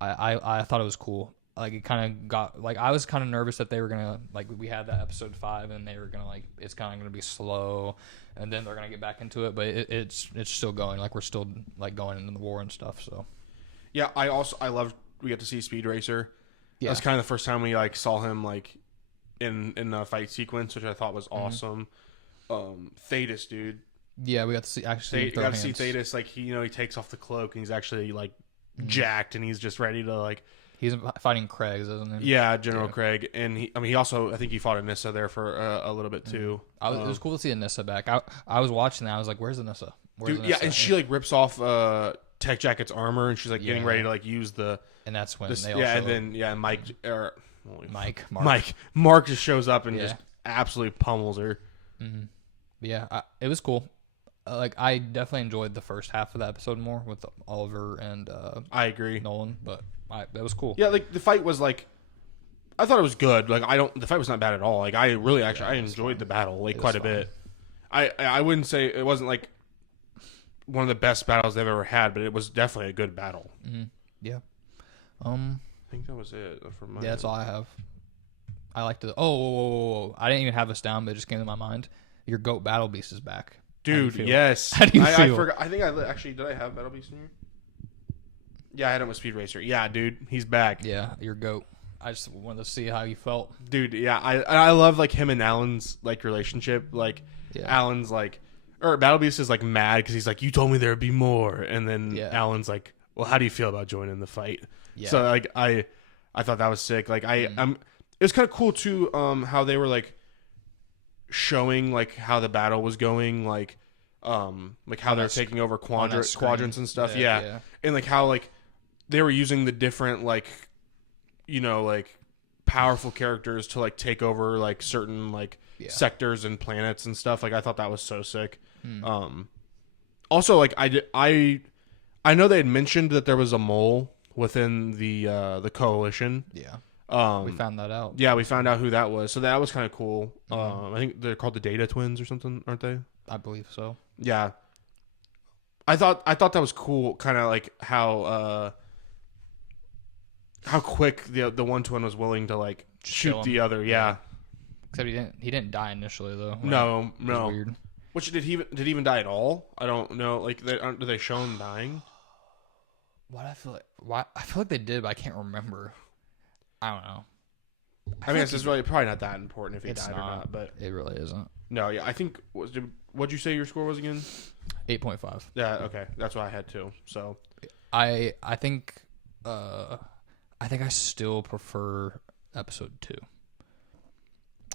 I thought it was cool. Like it kind of got like I was kind of nervous that they were gonna like we had that episode 5 and they were gonna like it's kind of gonna be slow and then they're gonna get back into it, but it's still going. Like we're still like going into the war and stuff. So yeah, I loved we got to see Speed Racer. Yeah, that's kind of the first time we like saw him like in a fight sequence, which I thought was awesome. Thetis, dude. Yeah, we got to see actually. You got to see Thetis like he takes off the cloak and he's actually like jacked and he's just ready to like. He's fighting Craig, isn't he? Yeah, General Craig, and he also I think he fought Anissa there for a little bit too. It was cool to see Anissa back. I was watching that. I was like, "Where's Anissa?" Dude, yeah, and she like rips off Tech Jacket's armor, and she's like getting ready to like use the. And that's when they Mark just shows up and just absolutely pummels her. Mm-hmm. Yeah, it was cool. Like I definitely enjoyed the first half of the episode more with Oliver and I agree Nolan, but that was cool. Yeah, like the fight was like I thought it was good. Like the fight was not bad at all. Like I really actually I enjoyed the battle like quite a bit. I wouldn't say it wasn't like one of the best battles they've ever had, but it was definitely a good battle. Mm-hmm. Yeah. I think that was it for my. Yeah, that's all I have. I like to. Oh, I didn't even have this down, but it just came to my mind. Your GOAT Battle Beast is back. Dude, yes. How do you feel? I forgot. I think did I have Battle Beast in here? Yeah, I had him with Speed Racer. Yeah, dude, he's back. Yeah, your GOAT. I just wanted to see how you felt. Dude, yeah, I love like him and Alan's like relationship. Like Alan's like, or Battle Beast is like mad because he's like, you told me there'd be more, and then Alan's like, well, how do you feel about joining the fight? Yeah. So like I thought that was sick. Like it was kind of cool too. How they were like showing like how the battle was going, like how they're taking over quadrants and stuff. Yeah, and like how like they were using the different like like powerful characters to like take over like certain like sectors and planets and stuff. Like I thought that was so sick. Also, like I know they had mentioned that there was a mole within the coalition. Yeah. We found that out. Yeah, we found out who that was. So that was kind of cool. I think they're called the Data Twins or something, aren't they? I believe so. Yeah. I thought that was cool, kind of like how quick the one twin was willing to like shoot the other. Yeah. Except he didn't die initially though. Right? No. Weird. Which did he even die at all? I don't know. Like do they show him dying? I feel like they did, but I can't remember. I don't know. I mean, it's really probably not that important if he died or not, but it really isn't. No, yeah, I think what'd you say your score was again? 8.5. Yeah, okay, that's what I had too. So, I think I still prefer episode 2.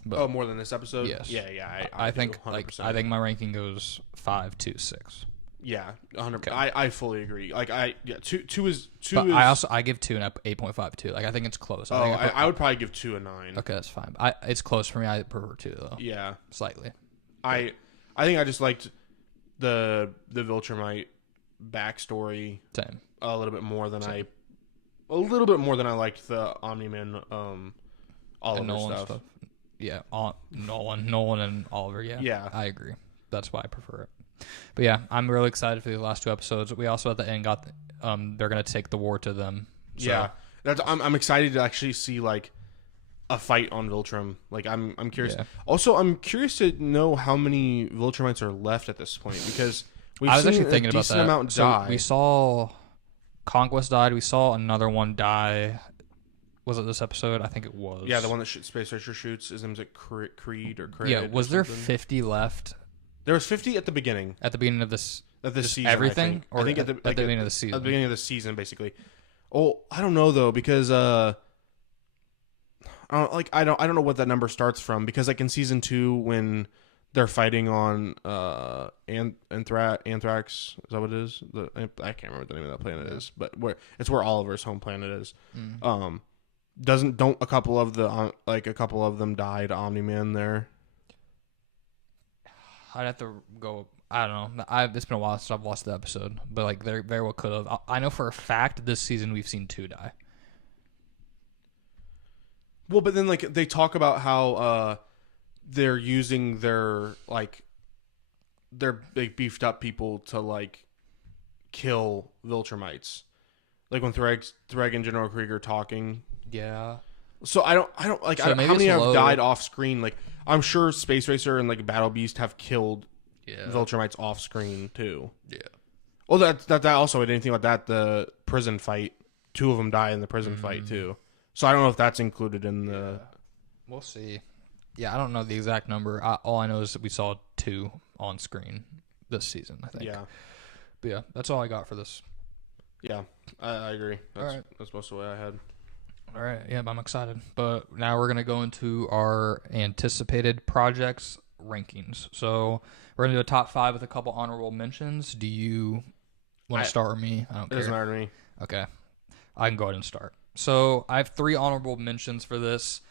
But, more than this episode? Yes. Yeah. I think 100%. I think my ranking goes 5 to 6. Yeah, 100%. Okay. I fully agree. Like two is. But I give 2 an 8.5 too. Like I think it's close. I would probably give 2 a 9. Okay, that's fine. It's close for me. I prefer 2 though. Yeah, slightly. I think I just liked the Viltrumite backstory. Same. A little bit more than I liked the Omni-Man Oliver stuff. Yeah, Nolan and Oliver. Yeah, I agree. That's why I prefer it. But yeah, I'm really excited for the last 2 episodes. We also at the end got they're gonna take the war to them. So. Yeah, I'm excited to actually see like a fight on Viltrum. Like I'm curious. Yeah. Also, I'm curious to know how many Viltrumites are left at this point because I was actually thinking about that. Amount die. We saw Conquest died. We saw another one die. Was it this episode? I think it was. Yeah, the one that Space Racer shoots. His name's like Creed or Craig. Yeah, was there 50 left? There was 50 at the beginning. At the beginning of this season, everything, I think at the beginning of the season. At the beginning of the season, basically. Oh, I don't know though because I don't know what that number starts from because like in season 2 when they're fighting on Anthrax, is that what it is? I can't remember what the name of that planet is, but where Oliver's home planet is. Don't a couple of them die to Omni-Man there? I'd have to go. I don't know. It's been a while since I've watched the episode, but like they very well could have. I know for a fact this season we've seen 2 die. Well, but then like they talk about how they're using their big beefed up people to like kill Viltrumites, like when Threg and General Krieg are talking. Yeah. So I don't like how many have died off screen. Like I'm sure Space Racer and like Battle Beast have killed Viltrumites off screen too. Yeah. Well, that also I didn't think about that. The prison fight, 2 of them die in the prison fight too. So I don't know if that's included in the. Yeah. We'll see. Yeah, I don't know the exact number. All I know is that we saw 2 on screen this season. I think. Yeah. But yeah, that's all I got for this. Yeah, I agree. That's most of what I had. All right, yeah, I'm excited. But now we're going to go into our anticipated projects rankings. So we're going to do a top 5 with a couple honorable mentions. Do you want to start with me? I don't care. It doesn't matter to me. Okay. I can go ahead and start. So I have 3 honorable mentions for this.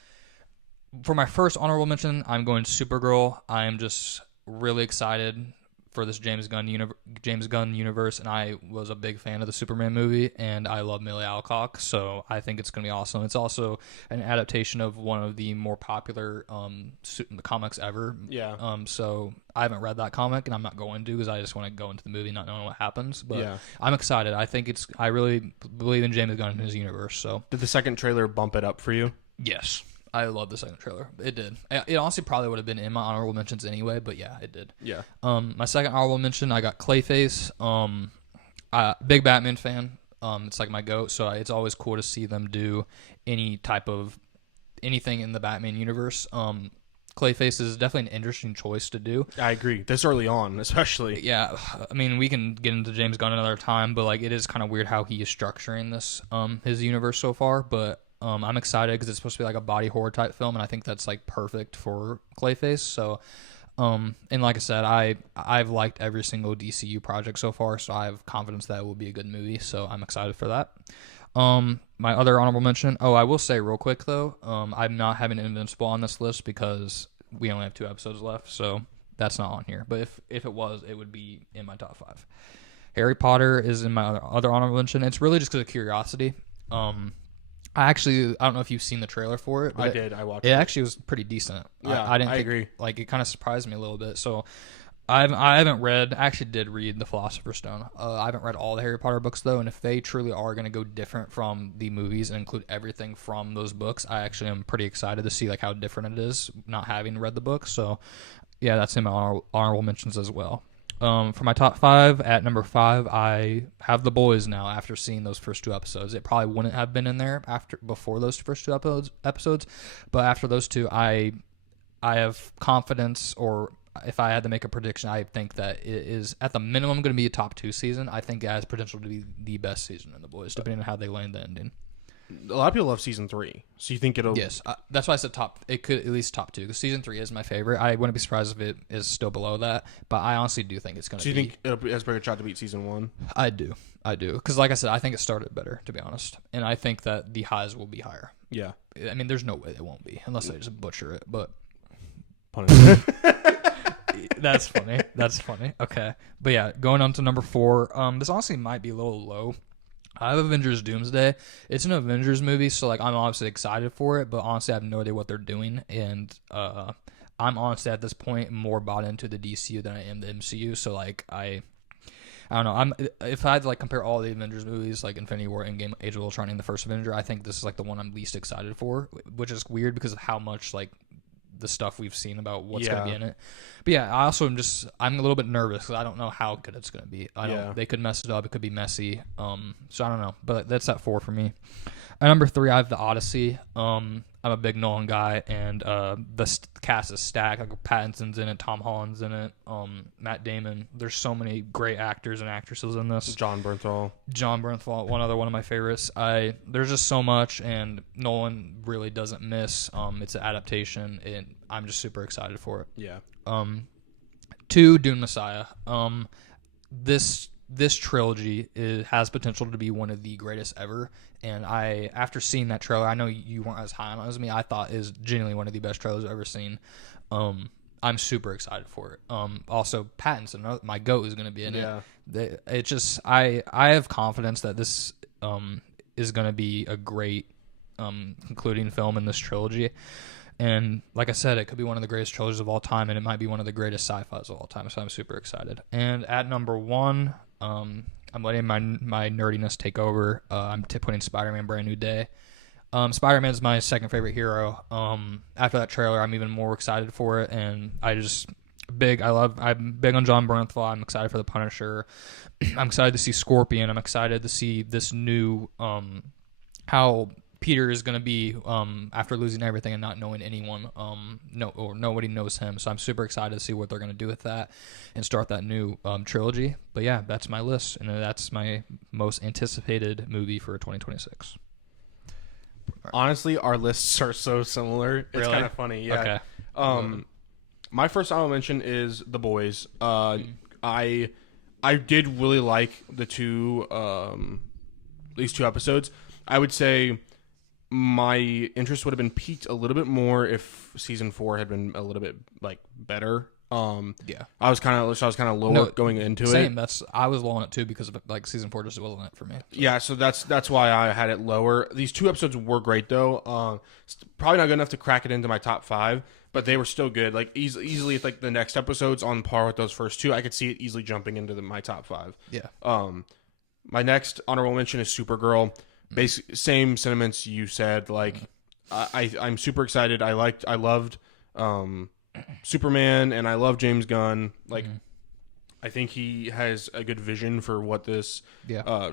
For my first honorable mention, I'm going Supergirl. I am just really excited for this James Gunn universe, and I was a big fan of the Superman movie, and I love Millie Alcock, so I think it's going to be awesome. It's also an adaptation of one of the more popular comics ever. Yeah. So I haven't read that comic, and I'm not going to because I just want to go into the movie not knowing what happens. But I'm excited. I really believe in James Gunn and his universe. So did the second trailer bump it up for you? Yes. I love the second trailer. It did. It honestly probably would have been in my honorable mentions anyway, but yeah, it did. Yeah. My second honorable mention, I got Clayface. Big Batman fan. It's like my goat, so it's always cool to see them do anything in the Batman universe. Clayface is definitely an interesting choice to do. I agree. This early on, especially. Yeah, I mean, we can get into James Gunn another time, but like it is kind of weird how he is structuring this his universe so far, but I'm excited because it's supposed to be like a body horror type film, and I think that's like perfect for Clayface. So, and like I said, I've liked every single DCU project so far, so I have confidence that it will be a good movie. So I'm excited for that. My other honorable mention. Oh, I will say real quick though, I'm not having Invincible on this list because we only have 2 episodes left, so that's not on here. But if it was, it would be in my top 5. Harry Potter is in my other honorable mention. It's really just because of curiosity. I don't know if you've seen the trailer for it. I did. I watched it. It actually was pretty decent. Yeah, I didn't I think, agree. Like, it kind of surprised me a little bit. So I haven't read. I actually did read The Philosopher's Stone. I haven't read all the Harry Potter books though, and if they truly are going to go different from the movies and include everything from those books, I actually am pretty excited to see like how different it is not having read the book. So yeah, that's in my honorable mentions as well. For my top 5, at number 5, I have The Boys now after seeing those first 2 episodes. It probably wouldn't have been in there before those first 2 episodes, but after those 2, I have confidence, or if I had to make a prediction, I think that it is at the minimum going to be a top 2 season. I think it has potential to be the best season in The Boys, depending on how they land the ending. A lot of people love season 3, so you think it'll? Yes, that's why I said top. It could at least top 2 because season 3 is my favorite. I wouldn't be surprised if it is still below that, but I honestly do think it's going to. So you think it has a better shot to beat season 1? I do, because like I said, I think it started better, to be honest, and I think that the highs will be higher. Yeah, I mean, there's no way they won't be unless they just butcher it. But that's funny. That's funny. Okay, but yeah, going on to number 4. This honestly might be a little low. I have Avengers Doomsday. It's an Avengers movie, so like I'm obviously excited for it, but honestly I have no idea what they're doing, and I'm honestly at this point more bought into the DCU than I am the MCU. So like I don't know. If I had to like compare all the Avengers movies, like Infinity War, Endgame, Age of Ultron, and the first Avenger, I think this is like the one I'm least excited for, which is weird because of how much like the stuff we've seen about what's going to be in it. But yeah, I'm a little bit nervous because I don't know how good it's going to be. They could mess it up. It could be messy. So I don't know. But that's at 4 for me. At number 3, I have The Odyssey. I'm a big Nolan guy, and the cast is stacked. Like Pattinson's in it, Tom Holland's in it, Matt Damon. There's so many great actors and actresses in this. John Bernthal, one of my favorites. There's just so much, and Nolan really doesn't miss. It's an adaptation, and I'm just super excited for it. Yeah. 2, Dune Messiah. This trilogy has potential to be one of the greatest ever, and after seeing that trailer, I know you weren't as high on it as me. I thought it is genuinely one of the best trailers I've ever seen. I'm super excited for it. Also, Pattinson, my GOAT, is going to be in it. It's just I have confidence that this is going to be a great concluding film in this trilogy. And like I said, it could be one of the greatest trilogies of all time, and it might be one of the greatest sci-fis of all time, so I'm super excited. And at number 1, I'm letting my nerdiness take over. I'm putting Spider-Man Brand New Day. Spider-Man is my second favorite hero. After that trailer, I'm even more excited for it, and I'm big on John Bernthal. I'm excited for the Punisher. I'm excited to see Scorpion. I'm excited to see this new how Peter is going to be after losing everything and not knowing anyone, nobody knows him. So I'm super excited to see what they're going to do with that and start that new trilogy. But yeah, that's my list, and that's my most anticipated movie for 2026. Honestly, our lists are so similar. It's Really? kind of funny. Yeah. Okay. My first honorable mention is The Boys. I did really like these 2 episodes. I would say my interest would have been piqued a little bit more if season 4 had been a little bit like better. Yeah, I was kind of lower going into same. it. I was low on it too because of like season 4 just wasn't it for me. So. Yeah, so that's why I had it lower. These 2 episodes were great though. Probably not good enough to crack it into my top 5, but they were still good. Like easily, like the next episodes on par with those first 2. I could see it easily jumping into my top 5. Yeah. My next honorable mention is Supergirl. Basically, same sentiments you said. Like, I'm super excited. I loved Superman, and I love James Gunn. Like, I think he has a good vision for what this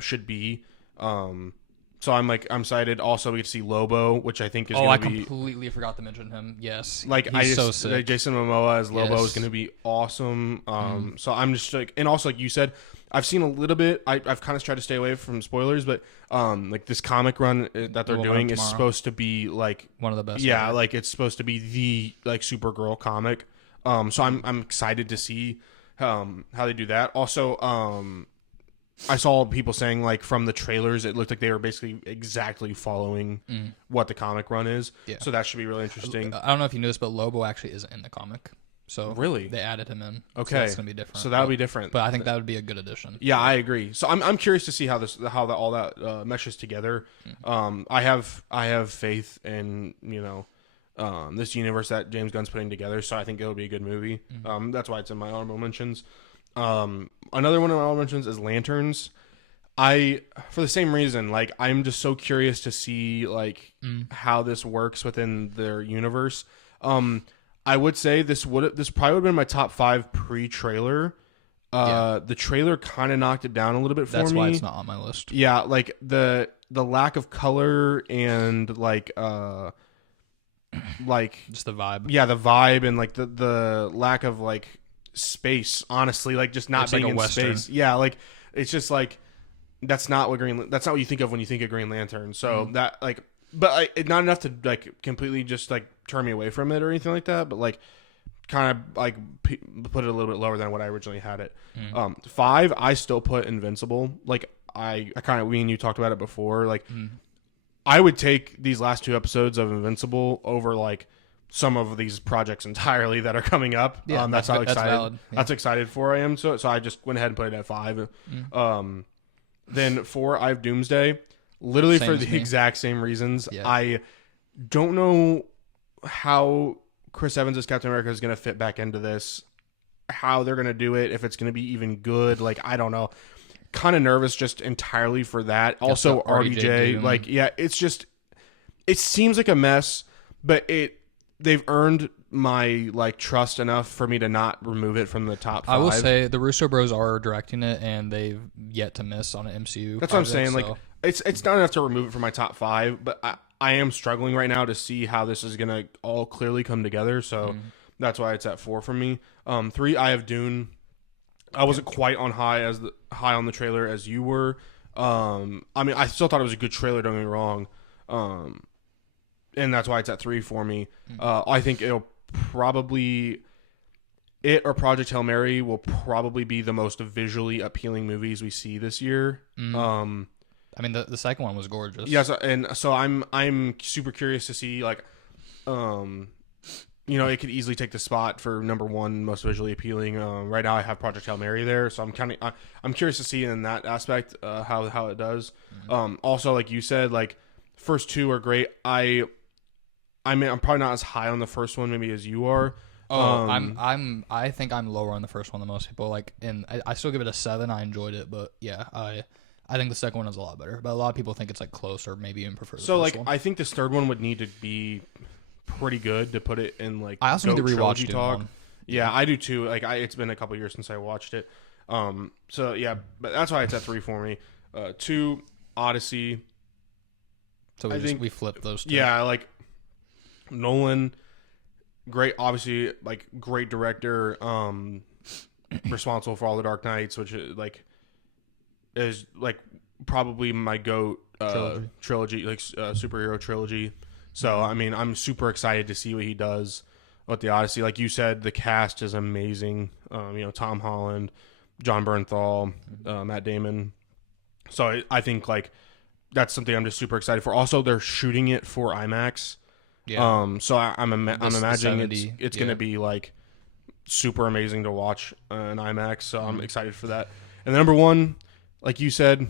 should be. So I'm excited. Also, we get to see Lobo, which I think is. I completely forgot to mention him. Yes, he's so sick. Jason Momoa as Lobo is going to be awesome. So I'm just like, and also like you said, I've seen a little bit. I've kind of tried to stay away from spoilers, but like this comic run that they're doing is supposed to be like one of the best. Yeah, ever. like it's supposed to be the like Supergirl comic. So I'm excited to see how they do that. Also, I saw people saying like from the trailers, it looked like they were basically exactly following what the comic run is. Yeah. So that should be really interesting. I don't know if you knew this, but Lobo actually isn't in the comic. So really, they added him in. Okay, so that's gonna be different. So that'll be different. But I think that would be a good addition. Yeah, I agree. So I'm curious to see how all that meshes together. I have faith in this universe that James Gunn's putting together. So I think it'll be a good movie. That's why it's in my honorable mentions. Another one of my honorable mentions is Lanterns. For the same reason, like I'm just so curious to see like how this works within their universe. I would say this probably would have been my top 5 pre-trailer. The trailer kind of knocked it down a little bit for me. That's why it's not on my list. Yeah, like the lack of color and like just the vibe. Yeah, the vibe and like the lack of like space. Honestly, like just not being like in Western space. Yeah, like it's just like that's not what you think of when you think of Green Lantern. So that like. But like, not enough to like completely just like turn me away from it or anything like that. But like, kind of like put it a little bit lower than what I originally had it. 5, I still put Invincible. Like I kind of we and you talked about it before. Like I would take these last 2 episodes of Invincible over like some of these projects entirely that are coming up. Yeah, that's how excited. That's valid. Yeah. That's excited for I am. So I just went ahead and put it at 5. Then 4, I have Doomsday. Literally same for the exact same reasons. Yeah. I don't know how Chris Evans as Captain America is going to fit back into this, how they're going to do it, if it's going to be even good. Like, I don't know. Kind of nervous just entirely for that. Also, RDJ. Like, yeah, it's just, it seems like a mess, but they've earned my like trust enough for me to not remove it from the top 5. I will say the Russo Bros are directing it, and they've yet to miss on an MCU. That's project, what I'm saying. So. Like, it's not enough to remove it from my top 5, but I am struggling right now to see how this is gonna all clearly come together. So that's why it's at 4 for me. 3, I have Dune. I wasn't quite on high on the trailer as you were. I mean, I still thought it was a good trailer. Don't get me wrong. And that's why it's at 3 for me. I think it'll probably or Project Hail Mary will probably be the most visually appealing movies we see this year. I mean, the second one was gorgeous. Yes, and so I'm super curious to see like, it could easily take the spot for number 1 most visually appealing. Right now I have Project Hail Mary there, so I'm curious to see in that aspect how it does. Also, like you said, like first 2 are great. I mean, I'm probably not as high on the first one maybe as you are. I think I'm lower on the first one than most people. Like, and I still give it a 7. I enjoyed it, but yeah, I think the second one is a lot better. But a lot of people think it's like close or maybe even prefer the first one. I think this third one would need to be pretty good to put it in like. I also need to rewatch Dune talk. Yeah, I do too. Like it's been a couple years since I watched it. So yeah, but that's why it's at 3 for me. 2, Odyssey. So we flipped those 2. Yeah, like Nolan, great, obviously like great director, responsible for all the Dark Knights, which is like probably my GOAT trilogy, like superhero trilogy. So I mean, I'm super excited to see what he does with the Odyssey. Like you said, the cast is amazing. Tom Holland, John Bernthal, Matt Damon. So I think like that's something I'm just super excited for. Also, they're shooting it for IMAX. Yeah. So I'm imagining it's going to be like super amazing to watch in IMAX. So I'm excited for that. And number 1, like you said,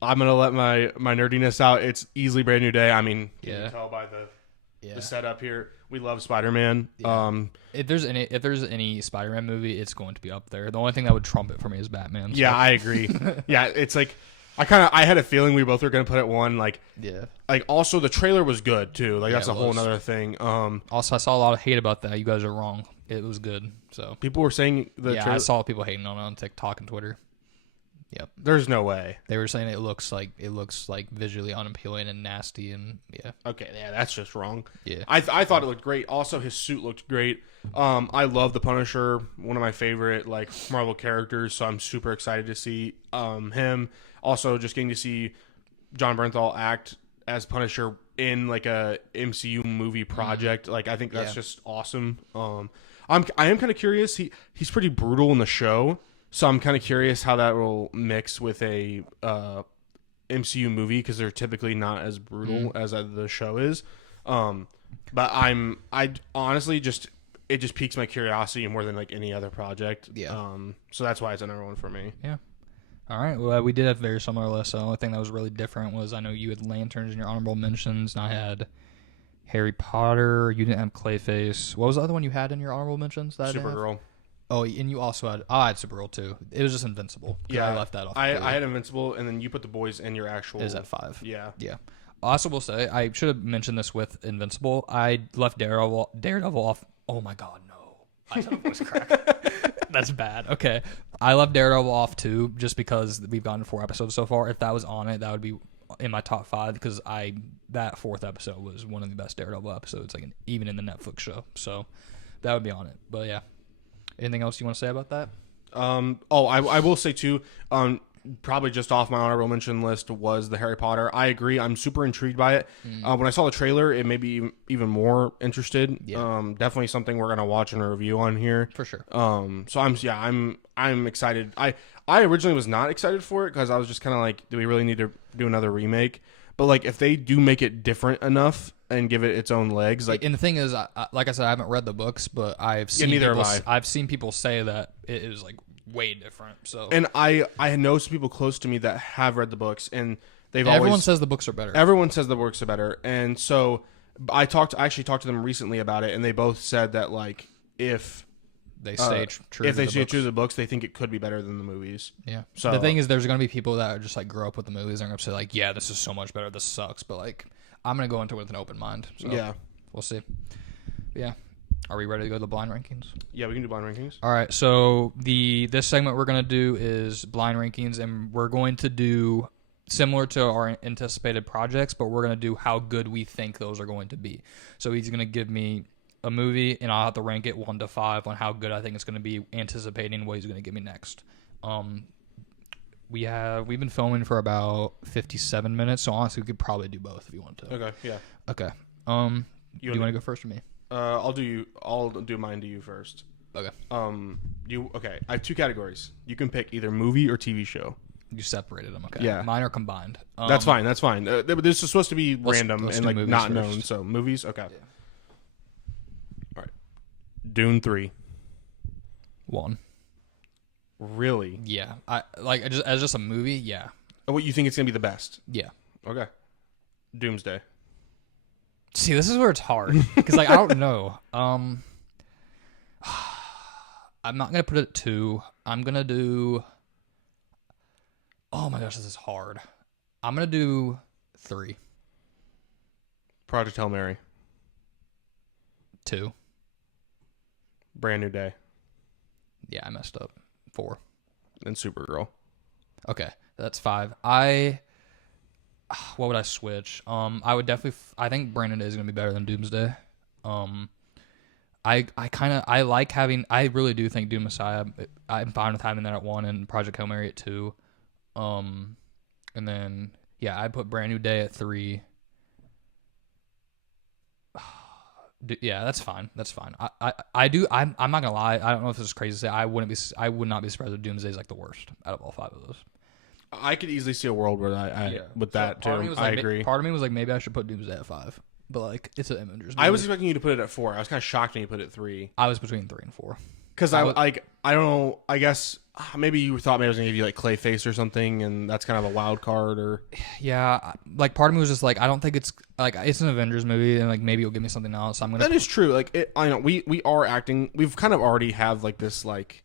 I'm gonna let my nerdiness out. It's easily Brand New Day. I mean, you can tell by the setup here. We love Spider-Man. Yeah. If there's any Spider-Man movie, it's going to be up there. The only thing that would trump it for me is Batman. So. Yeah, I agree. Yeah, it's like I had a feeling we both were gonna put it 1. Like, yeah. Like also the trailer was good too. Like that's a whole other thing. Also, I saw a lot of hate about that. You guys are wrong. It was good. So people were saying I saw people hating on it on TikTok and Twitter. Yep. There's no way. They were saying it looks like visually unappealing and nasty, and yeah. Okay, yeah, that's just wrong. Yeah. I thought it looked great. Also, his suit looked great. I love the Punisher, one of my favorite like Marvel characters. So I'm super excited to see him. Also, just getting to see John Bernthal act as Punisher in like a MCU movie project. Like I think that's just awesome. I am kind of curious. He's pretty brutal in the show. So I'm kind of curious how that will mix with a MCU movie because they're typically not as brutal as the show is. But I honestly it just piques my curiosity more than like any other project. Yeah. So that's why it's another one for me. Yeah. All right. Well, we did have very similar lists. The only thing that was really different was I know you had Lanterns in your honorable mentions, and I had Harry Potter. You didn't have Clayface. What was the other one you had in your honorable mentions? That Supergirl. Oh, and you also had... I had Supergirl, too. It was just Invincible. Yeah. I left that off. I had Invincible, and then you put The Boys in your actual... Is at 5. Yeah. Yeah. I also will say, I should have mentioned this with Invincible. I left Daredevil off... Oh, my God, no. I said a voice crack. That's bad. Okay. I left Daredevil off, too, just because we've gotten 4 episodes so far. If that was on it, that would be in my top 5, because that 4th episode was one of the best Daredevil episodes, like even in the Netflix show. So that would be on it. But, yeah. Anything else you want to say about that? I will say too, probably just off my honorable mention list was the Harry Potter. I agree. I'm super intrigued by it. When I saw the trailer, it made me even more interested. Yeah. Definitely something we're gonna watch and review on here For sure. So I'm excited. I originally was not excited for it because I was just kind of like, do we really need to do another remake? But like, if they do make it different enough and give it its own legs, like, and the thing is, like I said, I haven't read the books, but I've seen I've seen people say that it is like way different. So, and I know some people close to me that have read the books, and everyone says the books are better. Everyone says the books are better, and so I actually talked to them recently about it, and they both said that like if they stay true, to the books, they think it could be better than the movies. Yeah. So the thing is, there's gonna be people that are just like grow up with the movies and are gonna say like, yeah, this is so much better. This sucks, but like, I'm gonna go into it with an open mind. So yeah, we'll see. Yeah. Are we ready to go to the blind rankings? Yeah, we can do blind rankings. All right. So this segment we're gonna do is blind rankings, and we're going to do similar to our anticipated projects, but we're gonna do how good we think those are going to be. So he's gonna give me a movie, and I'll have to rank it 1 to 5 on how good I think it's going to be, anticipating what he's going to give me next. We've been filming for about 57 minutes, so honestly, we could probably do both if you want to. Okay, yeah. Okay. Do you want to go first or me? I'll do mine to you first. Okay. Okay. I have 2 categories. You can pick either movie or TV show. You separated them. Okay. Yeah. Mine are combined. That's fine. This is supposed to be random and like not first. known. So movies. Okay. Yeah. All right. Dune 3. 1. Really? Yeah. I like as just a movie. Yeah. What you think it's gonna be the best? Yeah. Okay. Doomsday. See, this is where it's hard because like I don't know. I'm not gonna put it at 2. I'm gonna do. Oh my gosh, this is hard. I'm gonna do 3. Project Hail Mary. 2. Brand New Day. Yeah, I messed up. 4. And Supergirl. Okay, that's 5. What would I switch? I would definitely. I think Brandon Day is gonna be better than Doomsday. I like having. I really do think Doom Messiah. I'm fine with having that at 1 and Project Hail Mary at 2. And then yeah, I put Brand New Day at 3. Yeah, that's fine. That's fine. I do. I'm not gonna lie. I don't know if this is crazy to say. I would not be surprised if Doomsday is like the worst out of all 5 of those. I could easily see a world where with that too. I agree. Part of me was like, maybe I should put Doomsday at 5, but like it's an Avengers movie. I was expecting you to put it at 4. I was kind of shocked when you put it at 3. I was between 3 and 4 because I don't know. I guess maybe you thought maybe I was gonna give you like Clayface or something, and that's kind of a wild card. Or yeah, like part of me was just like, I don't think it's like it's an Avengers movie, and like maybe it'll give me something else. I'm gonna. That is true. Like I know we are acting. We've kind of already have like this like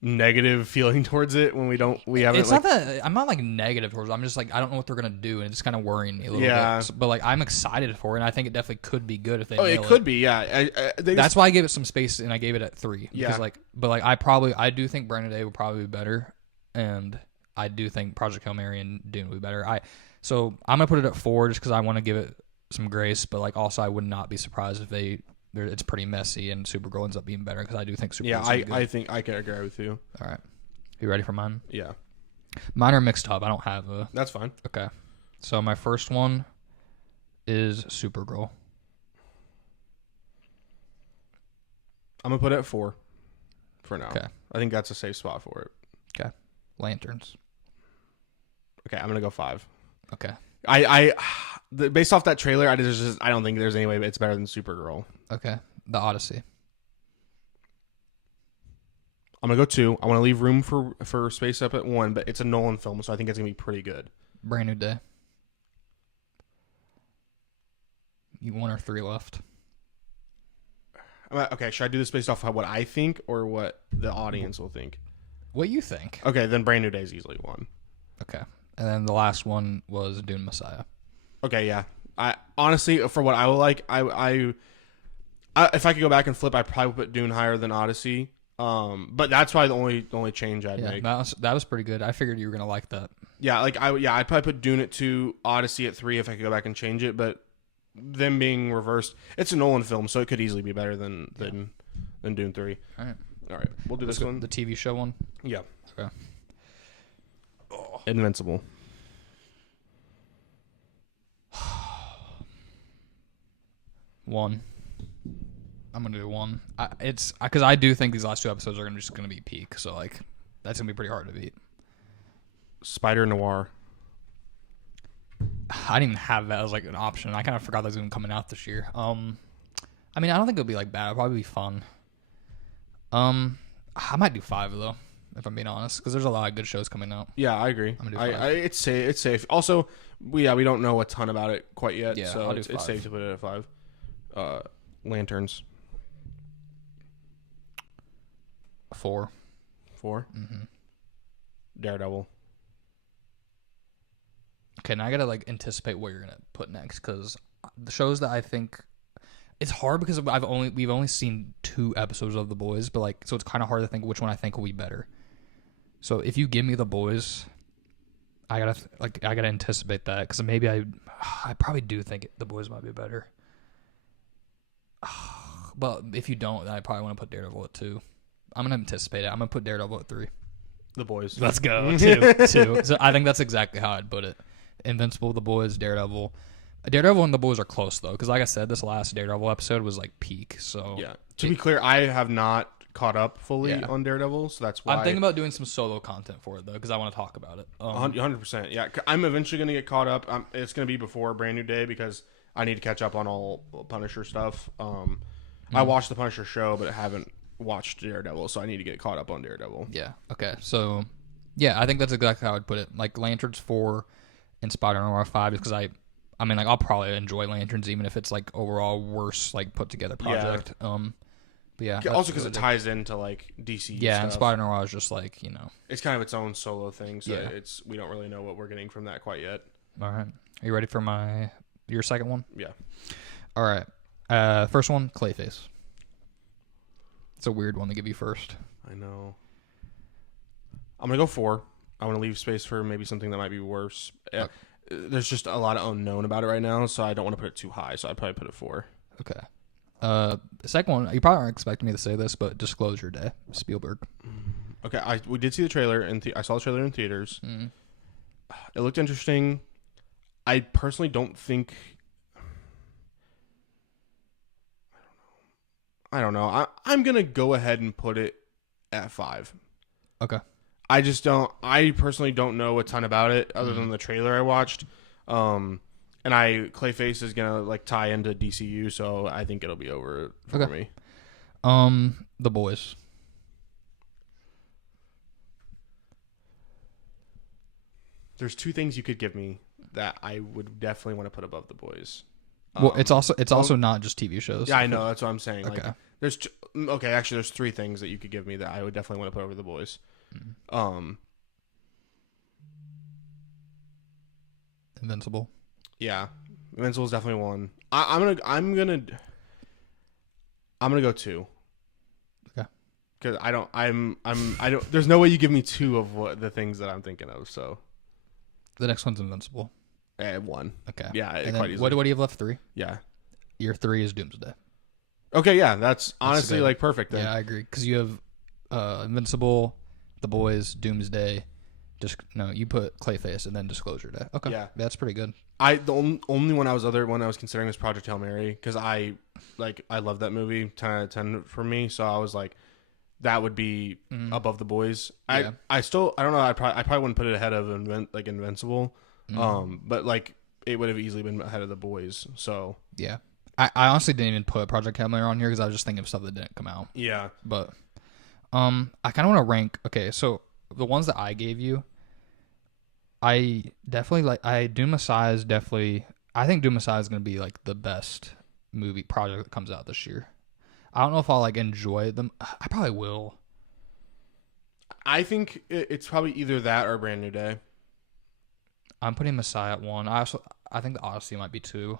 negative feeling towards it when we haven't. It's like, not that I'm not like negative towards it. I'm just like, I don't know what they're gonna do, and it's kind of worrying me a little bit. So, but like I'm excited for it, and I think it definitely could be good if they. Oh, it could be. Yeah, that's why I gave it some space, and I gave it at 3. Yeah. Because like, but like I do think Brandon Day will probably be better, and I do think Project Hail Mary and Dune will be better. So I'm gonna put it at 4 just because I want to give it some grace, but like also I would not be surprised if it's pretty messy and Supergirl ends up being better because I do think Supergirl. Yeah, I think I can agree with you. All right, you ready for mine? Yeah, mine are mixed up. I don't have a. That's fine. Okay, so my first one is Supergirl. I'm gonna put it at 4 for now. Okay, I think that's a safe spot for it. Okay, Lanterns. Okay, I'm gonna go 5. Okay, based off that trailer, I don't think there's any way it's better than Supergirl. Okay, The Odyssey. I'm gonna go 2. I want to leave room for Space Up at 1, but it's a Nolan film, so I think it's gonna be pretty good. Brand New Day. You 1 or 3 left. Okay, should I do this based off of what I think or what the audience will think? What you think? Okay, then Brand New Day is easily 1. Okay, and then the last one was Dune Messiah. Okay, yeah. I honestly, for what I would like, I if I could go back and flip, I'd probably put Dune higher than Odyssey. But that's probably the only change I'd make. That was pretty good. I figured you were gonna like that. Yeah, I'd probably put Dune at 2, Odyssey at 3 if I could go back and change it. But them being reversed, it's a Nolan film, so it could easily be better than Dune 3. All right, we'll do this one. The TV show one. Yeah. Okay. Invincible. One. I'm gonna do 1. It's because I do think these last 2 episodes are just gonna be peak. So like, that's gonna be pretty hard to beat. Spider Noir. I didn't even have that as like an option. I kind of forgot that was even coming out this year. I mean, I don't think it'll be like bad. It'll probably be fun. I might do 5 though, if I'm being honest, because there's a lot of good shows coming out. Yeah, I agree. I'm gonna do 5. It's safe. It's safe. Also, we don't know a ton about it quite yet, Yeah, so I'll do it's 5. safe to put it at 5. Lanterns. 4. 4. Mm-hmm. Daredevil. Okay, now I gotta like anticipate what you're gonna put next, because the shows that I think it's hard because we've only seen 2 episodes of The Boys, but like so it's kind of hard to think which one I think will be better. So if you give me The Boys, I gotta anticipate that, because maybe I probably do think The Boys might be better. But if you don't, then I probably want to put Daredevil at 2. I'm gonna anticipate it. I'm gonna put Daredevil at 3. The Boys. Let's go. 2. So I think that's exactly how I'd put it. Invincible, The Boys, Daredevil. Daredevil and The Boys are close though, because like I said, this last Daredevil episode was like peak. So yeah. To be clear, I have not caught up fully on Daredevil, so that's why I'm thinking about doing some solo content for it though, because I want to talk about it. 100%. Yeah, I'm eventually gonna get caught up. It's gonna be before Brand New Day because I need to catch up on all Punisher stuff. I watched the Punisher show, but I haven't watched Daredevil, so I need to get caught up on Daredevil. Yeah. Okay. So, yeah, I think that's exactly how I'd put it. Like Lanterns 4 and Spider-Man 5, because I mean, like I'll probably enjoy Lanterns even if it's like overall worse, like put together project. Yeah. But yeah. Also because it ties into like DC. Yeah, stuff. And Spider-Man is just like it's kind of its own solo thing, so yeah. we don't really know what we're getting from that quite yet. All right. Are you ready for your second one? Yeah. All right. First one, Clayface. It's a weird one to give you first. I know. I'm gonna go 4. I want to leave space for maybe something that might be worse. Okay. There's just a lot of unknown about it right now, so I don't want to put it too high. So I'd probably put it 4. Okay. The second one, you probably aren't expecting me to say this, but Disclosure Day, Spielberg. Okay, we did see the trailer, and I saw the trailer in theaters. Mm-hmm. It looked interesting. I personally don't think. I don't know. I'm gonna go ahead and put it at 5. Okay. I personally don't know a ton about it other than the trailer I watched. And Clayface is gonna like tie into DCU, so I think it'll be over for me. The Boys. There's 2 things you could give me that I would definitely want to put above The Boys. Well, it's also not just TV shows. Yeah, I know. That's what I'm saying. Okay. Like, there's 3 things that you could give me that I would definitely want to put over The Boys. Invincible. Yeah, Invincible is definitely 1. I'm gonna go 2. Okay. because I don't. There's no way you give me two of what the things that I'm thinking of. So The next one's Invincible. one. Okay. Yeah, And quite then easily. what do you have left? 3? Yeah. Your 3 is Doomsday. Okay, yeah, that's honestly good. like perfect then. Yeah, I agree. Because you have Invincible, The Boys, Doomsday. You put Clayface and then Disclosure Day. Okay. Yeah. That's pretty good. The only one I was considering was Project Hail Mary because I love that movie, 10 out of 10 for me. So I was like, that would be above The Boys. Yeah. I don't know. I probably wouldn't put it ahead of Invincible. But like it would have easily been ahead of The Boys. So Yeah. I honestly didn't even put Project Hail Mary on here because I was just thinking of stuff that didn't come out. yeah, But I kind of want to rank. Okay, so the ones that I gave you, I definitely like. Doom Messiah is definitely. I think Doom Messiah is going to be like the best movie project that comes out this year. I don't know if I'll like enjoy them. I probably will. I think it's probably either that or Brand New Day. I'm putting Messiah at 1. I think the Odyssey might be 2.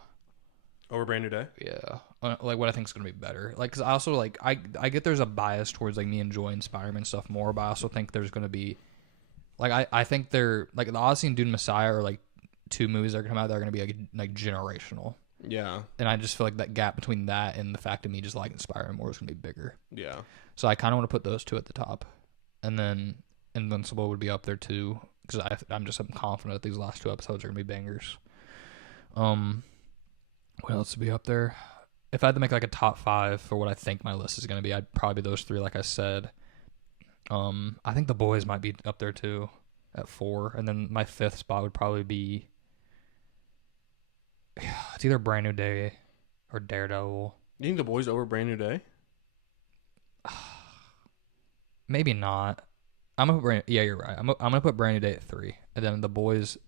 Over Brand New Day. Yeah, like what I think is gonna be better. Like, cause I also like I get there's a bias towards like me enjoying Spider-Man stuff more, but I also think there's gonna be like I think they're like the Odyssey and Dune Messiah are like 2 movies that are gonna come out that are gonna be like generational. Yeah. And I just feel like that gap between that and the fact of me just liking Spider-Man more is gonna be bigger. Yeah. So I kind of want to put those 2 at the top, and then Invincible would be up there too because I'm confident that these last 2 episodes are gonna be bangers. What else would be up there? If I had to make like a top 5 for what I think my list is going to be, I'd probably be those 3, like I said. I think The Boys might be up there too at 4. And then my 5th spot would probably be... It's either Brand New Day or Daredevil. You think The Boys over Brand New Day? Maybe not. Yeah, you're right. I'm going to put Brand New Day at 3. And then The Boys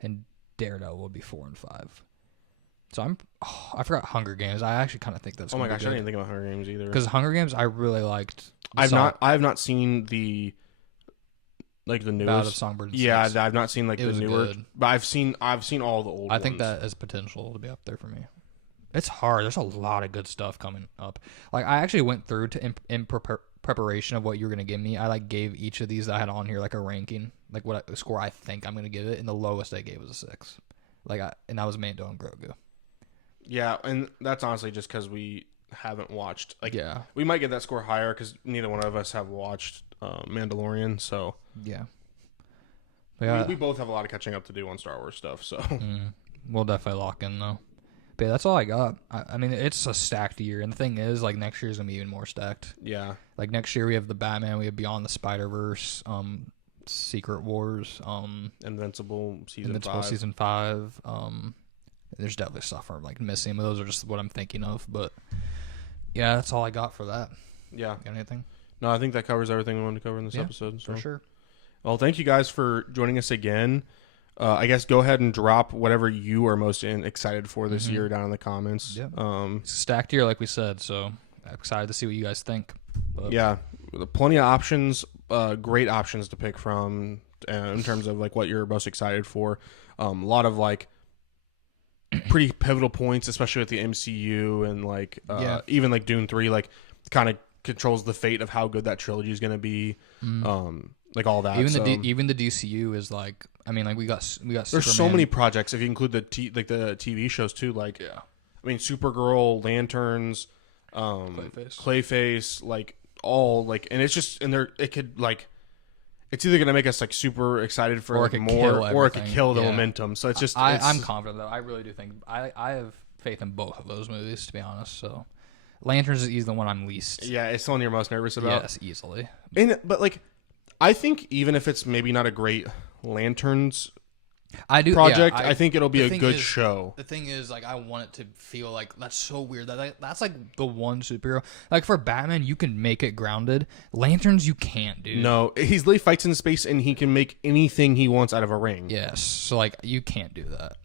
and Daredevil would be 4 and 5. So I forgot Hunger Games. I actually kind of think that's. Oh my gosh, I didn't think about Hunger Games either. Because Hunger Games, I really liked. I have not seen the newest. Ballad of Songbird and yeah, Snakes. I've not seen like It the was newer. good. But I've seen all the old. I think ones. that has potential to be up there for me. It's hard. There's a lot of good stuff coming up. Like I actually went through to in preparation of what you were gonna give me. I like gave each of these that I had on here like a ranking, like what score I think I'm gonna give it, and the lowest I gave was a 6. And that was Mando and Grogu. Yeah, and that's honestly just because we haven't watched. Like, Yeah. we might get that score higher because neither one of us have watched Mandalorian. So Yeah. But yeah, we both have a lot of catching up to do on Star Wars stuff. So we'll definitely lock in though. But yeah, that's all I got. I mean, it's a stacked year, and the thing is, like next year is gonna be even more stacked. yeah, Like next year we have the Batman, we have Beyond the Spider-Verse, Secret Wars, Invincible season 5. There's definitely stuff I'm like missing, but those are just what I'm thinking of. But yeah, that's all I got for that. Yeah. Got anything? No, I think that covers everything we wanted to cover in this episode. So. For sure. Well, thank you guys for joining us again. I guess go ahead and drop whatever you are most excited for this year down in the comments. Yeah. It's a stacked year, like we said, so I'm excited to see what you guys think. But yeah, plenty of options, great options to pick from in terms of like what you're most excited for. A lot of like pretty pivotal points, especially with the MCU and like even like Dune 3, like kind of controls the fate of how good that trilogy is going to be. Like all that. Even the DCU is like, I mean, like we got There's Superman. so many projects if you include the TV shows too. Like, Yeah. I mean, Supergirl, Lanterns, Clayface, like all like, and it's just it could like, it's either gonna make us like super excited for like more, or it could kill the momentum. So it's just I'm confident though. I really do think I have faith in both of those movies, to be honest. So Lanterns is the one I'm least. Yeah, it's the one you're most nervous about. Yes, easily. But like, I think even if it's maybe not a great Lanterns project, I think it'll be a good show. The thing is, like, I want it to feel like that's so weird that's like the one superhero. Like for Batman, you can make it grounded. Lanterns, you can't, dude. No, he literally fights in space and he can make anything he wants out of a ring. Yes, so like you can't do that.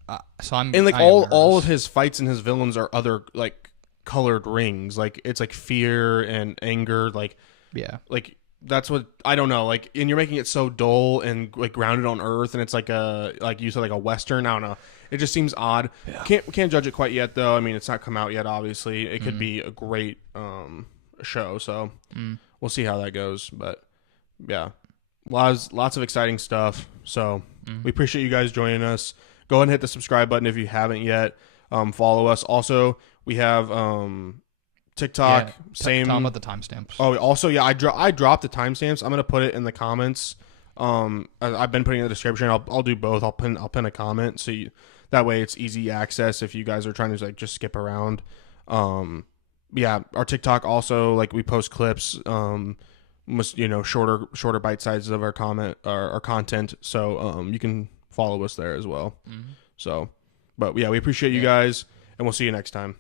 All of his fights and his villains are other like colored rings. Like it's like fear and anger. Like like. That's what I don't know. Like, and you're making it so dull and like grounded on Earth, and it's like you said, like a Western. I don't know. It just seems odd. Yeah. Can't judge it quite yet, though. I mean, it's not come out yet. Obviously, it could be a great show. So we'll see how that goes. But yeah, lots of exciting stuff. So we appreciate you guys joining us. Go ahead and hit the subscribe button if you haven't yet. Follow us. Also, we have TikTok. Yeah, Same. Tell them about the timestamps. Oh, also, yeah, I dropped the timestamps. I'm gonna put it in the comments. I've been putting it in the description. I'll do both. I'll pin a comment so that way it's easy access if you guys are trying to like just skip around. Yeah, our TikTok also, like, we post clips. Shorter bite sizes of our content. So you can follow us there as well. So, but yeah, we appreciate you guys, and we'll see you next time.